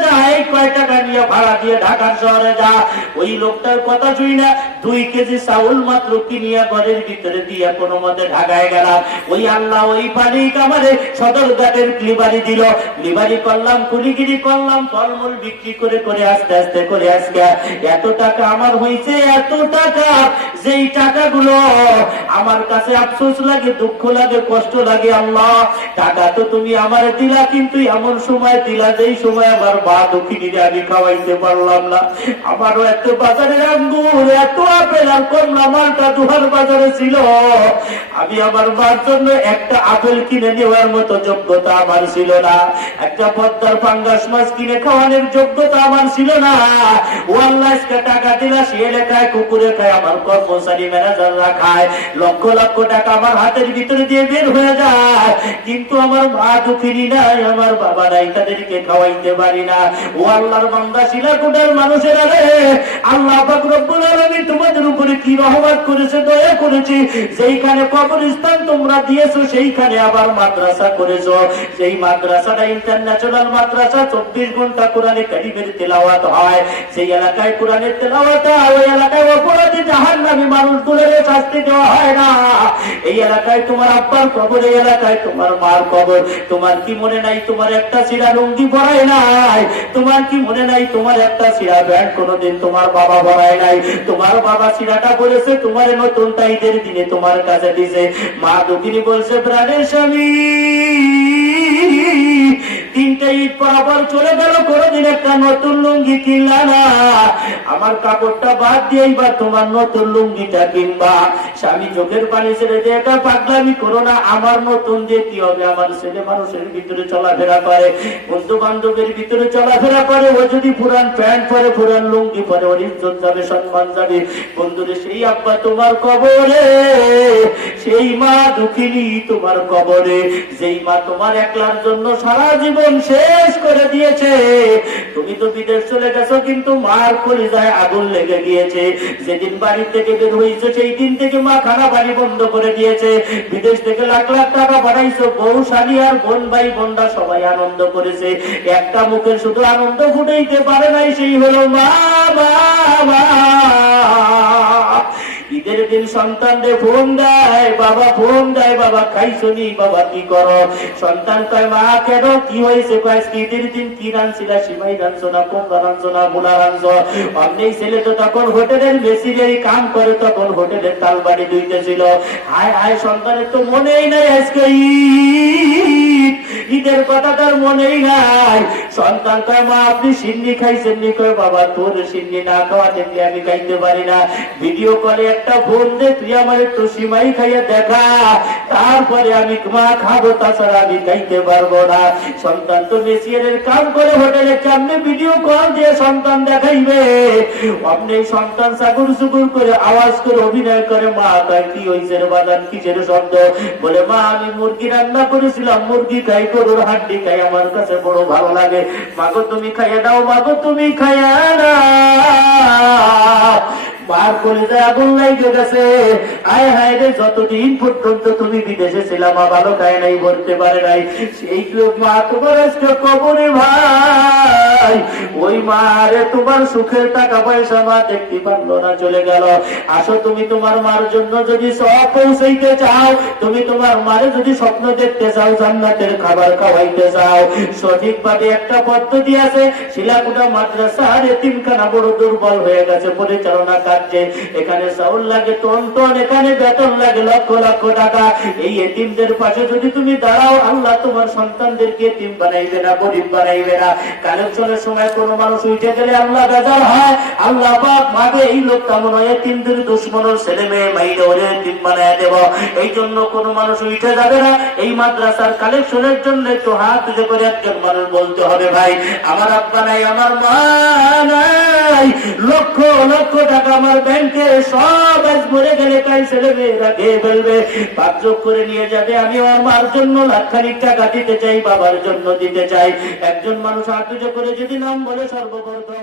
যা এই কয় টাকা নিয়ে ভাড়া দিয়ে ঢাকার শহরে যা। ওই লোকটার কথা শুই না 2 কেজি চাউল মাত্র কিনিয়া ঘরের ভিতরে দিয়ে কোনো মতে ঢাকায় গেলাম। ওই আল্লাহ ওই পানি কামারে সদরঘাটের ক্লিবারি দিল, ক্লিবারি করলাম, কুলিগিরি করলাম, ফলমূল বিক্রি করে আস্তে আস্তে করে আজকে এত টাকা আমার হয়েছে, এত টাকা, যেই টাকাগুলো আমার কাছে আফসোস লাগে, দুঃখ লাগে, কষ্ট লাগে। আল্লাহ টাকা তো তুমি আমার দিলা, কিন্তু এমন সময় দিলা যেই সময় আমার মা দুঃখিনীরে আমি খাওয়াইতে পারলাম না। আমারও এত বাজারের আঙ্গুর, এত আপেল আর কমলা মালটা দুহার বাজারে ছিল, আমি আমার মার জন্য একটা আপেল কিনে নেওয়ার মতো যোগ্যতা আমার ছিল না, একটা পদ্মার পাঙ্গাস মাছ কিনে খাওয়ানোর যোগ্যতা আমার ছিল না। ও আল্লাহ টাকা দিলা, সে এলাকায় কুকুরে খায়, আমার কর্মচারী ম্যানেজাররা খায়, লক্ষ লক্ষ টাকা আমার হাতের ভিতরে দিয়ে বের হয়ে যায়, কিন্তু আমার মা দুঃখিনী নাই, আমার বাবা নাই, তাদেরকে খাওয়াইতে পারি না। ও আল্লাহর বান্দা শিলাকুটার মানুষেরা রে, আল্লাহ পাক রব্বুল আলামিন তোমাদের উপরে কি রহমত করেছে, দয়া করেছে, যেইখানে কবরস্থান তোমরা দিয়েছো সেইখানে আবার মাদ্রাসা করেছো। সেই মাদ্রাসাটা ইন্টারন্যাশনাল মাদ্রাসা, 24 ঘন্টা কোরআনে কারীমের তেলাওয়াত হয়। সেই এলাকায় কোরআনের তেলাওয়াত হয়, ওই এলাকায় অপরাধী জাহান্নামী মানুষগুলোর শাস্তি দেওয়া হয় না। এই এলাকায় তোমার আব্বার কবর, এই এলাকায় তোমার মার কবর। তোমার কি মনে নাই তোমার একটা ছিঁড়া লুঙ্গি পরায় নাই? তোমার কি মনে নাই তোমার একটা ছিঁড়া প্যান্ট কোনোদিন তোমার বাবা পরায় নাই? তোমার বাবা ছিঁড়াটা বলেছে তোমার নতুন তাইদের দিনে তোমার কাছে দিছে। মা দুঃখিনী বলছে, প্রাণের স্বামী 3টে ঈদ পরাপর চলে গেল, কোনদিন একটা নতুন লুঙ্গি কিনলা না। আমার কাপড়টা বাদ দিয়ে এবার তোমার নতুন লুঙ্গিটা কিনবা। স্বামী চোখের পানি ছেড়ে দিয়ে, এটা পাগলামি করো না, আমার নতুন দিয়ে কি হবে? আমার ছেলে মানুষের ভিতরে চলাফেরা করে, বন্ধু বান্ধবের ভিতরে চলাফেরা করে, ও যদি পুরান প্যান্ট পরে, পুরান লুঙ্গি পরে, ওর ইজ্জত যাবে, সম্মান যাবে। বন্ধুরে সেই আব্বা তোমার কবরে, সেই মা দুঃখিনী তোমার কবরে, যেই মা তোমার একলার জন্য সারা জীবন শেষ করে দিয়েছে। তুমি তো বিদেশ চলে গেছো, কিন্তু মার কলিজায় আগুন লেগে গিয়েছে। যেদিন বাড়ি থেকে বের হয়েছে সেই দিন থেকে মা খানা বাড়ি বন্ধ করে দিয়েছে। বিদেশ থেকে লাখ লাখ টাকা পাঠাইছো, বউ শালী আর বোন ভাই বোনরা সবাই আনন্দ করেছে, একটা মুখের শুধু আনন্দ ফুটাইতে পারে নাই, সেই হলো মা। ঈদের দিন সন্তানদের ফোন দেয়, বাবা ফোন দেয়, বাবা খাইছো নি, বাবা কি করো? সন্তান কয়, মা কেন, কি হয়েছে? কয় ঈদের দিন কি রাঁধছিল, সিমাই রাঁধছো না, কুমড়া রাঁধছো না, বুলা রাঁধছো? অমনি ছেলে তো তখন হোটেলের মেসিনেরই কাম করে, তখন হোটেলের তালবাড়ি ধুইতেছিল। হায় হায়, সন্তানের তো মনেই নাই আজকে ঈদের কথা, তার মনেই নাই। সন্তান কয় মা আপনি সিন্নি খাইছেন নি? কয় বাবা তোর সিন্নি না খাওয়া দেখলে আমি খাইতে পারি না। ভিডিও কলে একটা ফোন দে, তুই আমার একটু সিমাই খাইয়ে দেখা, তারপরে আমি মা খাবো, তাছাড়া আমি খাইতে পারবো না। সন্তান তো মেসিয়ারের কাম করে হোটেলে, কেমনে ভিডিও কল দিয়ে সন্তান দেখাইবে? অমনি সন্তান সাগুর সুগুর করে আওয়াজ করে অভিনয় করে, মা কয় কি হইছে রে বাদান, কিসের শব্দ? বলে মা আমি মুরগি রান্না করেছিলাম, মুরগি খাই, গরুর হাড্ডি খাই, আমার কাছে বড় ভালো লাগে। মাগো তুমি খাইয়া দাও, মাগো তুমি খাইয়া দাও। মার কলিজায় আগুন লাগে গেছে। আয় হায় রে, যতদিন পর্যন্ত তুমি বিদেশে ছিলাম মা ভালো খায় নাই, ভরতে পারে নাই, সেই মা তোমার আজকে কবরে ভাই। ওই মা রে তোমার সুখের টাকা পয়সা মা দেখতে পারলো না, চলে গেল। আসো তুমি তোমার মার জন্য যদি সব পৌঁছাইতে চাও, তুমি তোমার মারে যদি স্বপ্ন দেখতে চাও, জান্নাতের খাবার খাওয়াইতে চাও, সঠিকভাবে একটা পদ্ধতি আছে। শিলাকুটা মাদ্রাসার এতিমখানা বড় দুর্বল হয়ে গেছে পরিচালনা কার্যে। এখানে চাউল লাগে টন টন, এখানে বেতন লাগে লক্ষ লক্ষ টাকা। এই এতিমদের পাশে যদি তুমি দাঁড়াও, আল্লাহ তোমার সন্তানদেরকে এতিম বানাইবে না, গরিব বানাইবে না। কালেকশনের সময় কোনো মানুষ উঠে গেলে আল্লাহ বেজার হয়। আল্লাহ পাক ভাবে এই লোকটা মনে হয় এতিমদের দুশ্মনের ছেলে মেয়ে, মাইরে ওরে এতিম বানায় দেব। এই জন্য কোনো মানুষ উঠে যাবে না। এই মাদ্রাসার কালেকশনের জন্য একটু হাত উঠে করে একজন মানুষ বলতে হবে, ভাই আমার আব্বা নাই, আমার মা নাই, লক্ষ লক্ষ টাকা আমার ব্যাংকে, সব আজ মরে গেলে কাল ছেলে মেয়েরা খেয়ে ফেলবে, পাকযোগ করে নিয়ে যাবে। আমি আমার মার জন্য লাখখানিক টাকা দিতে চাই, বাবার জন্য দিতে চাই। একজন মানুষ হাত উঁচু করে যদি নাম বলে সর্বপ্রথম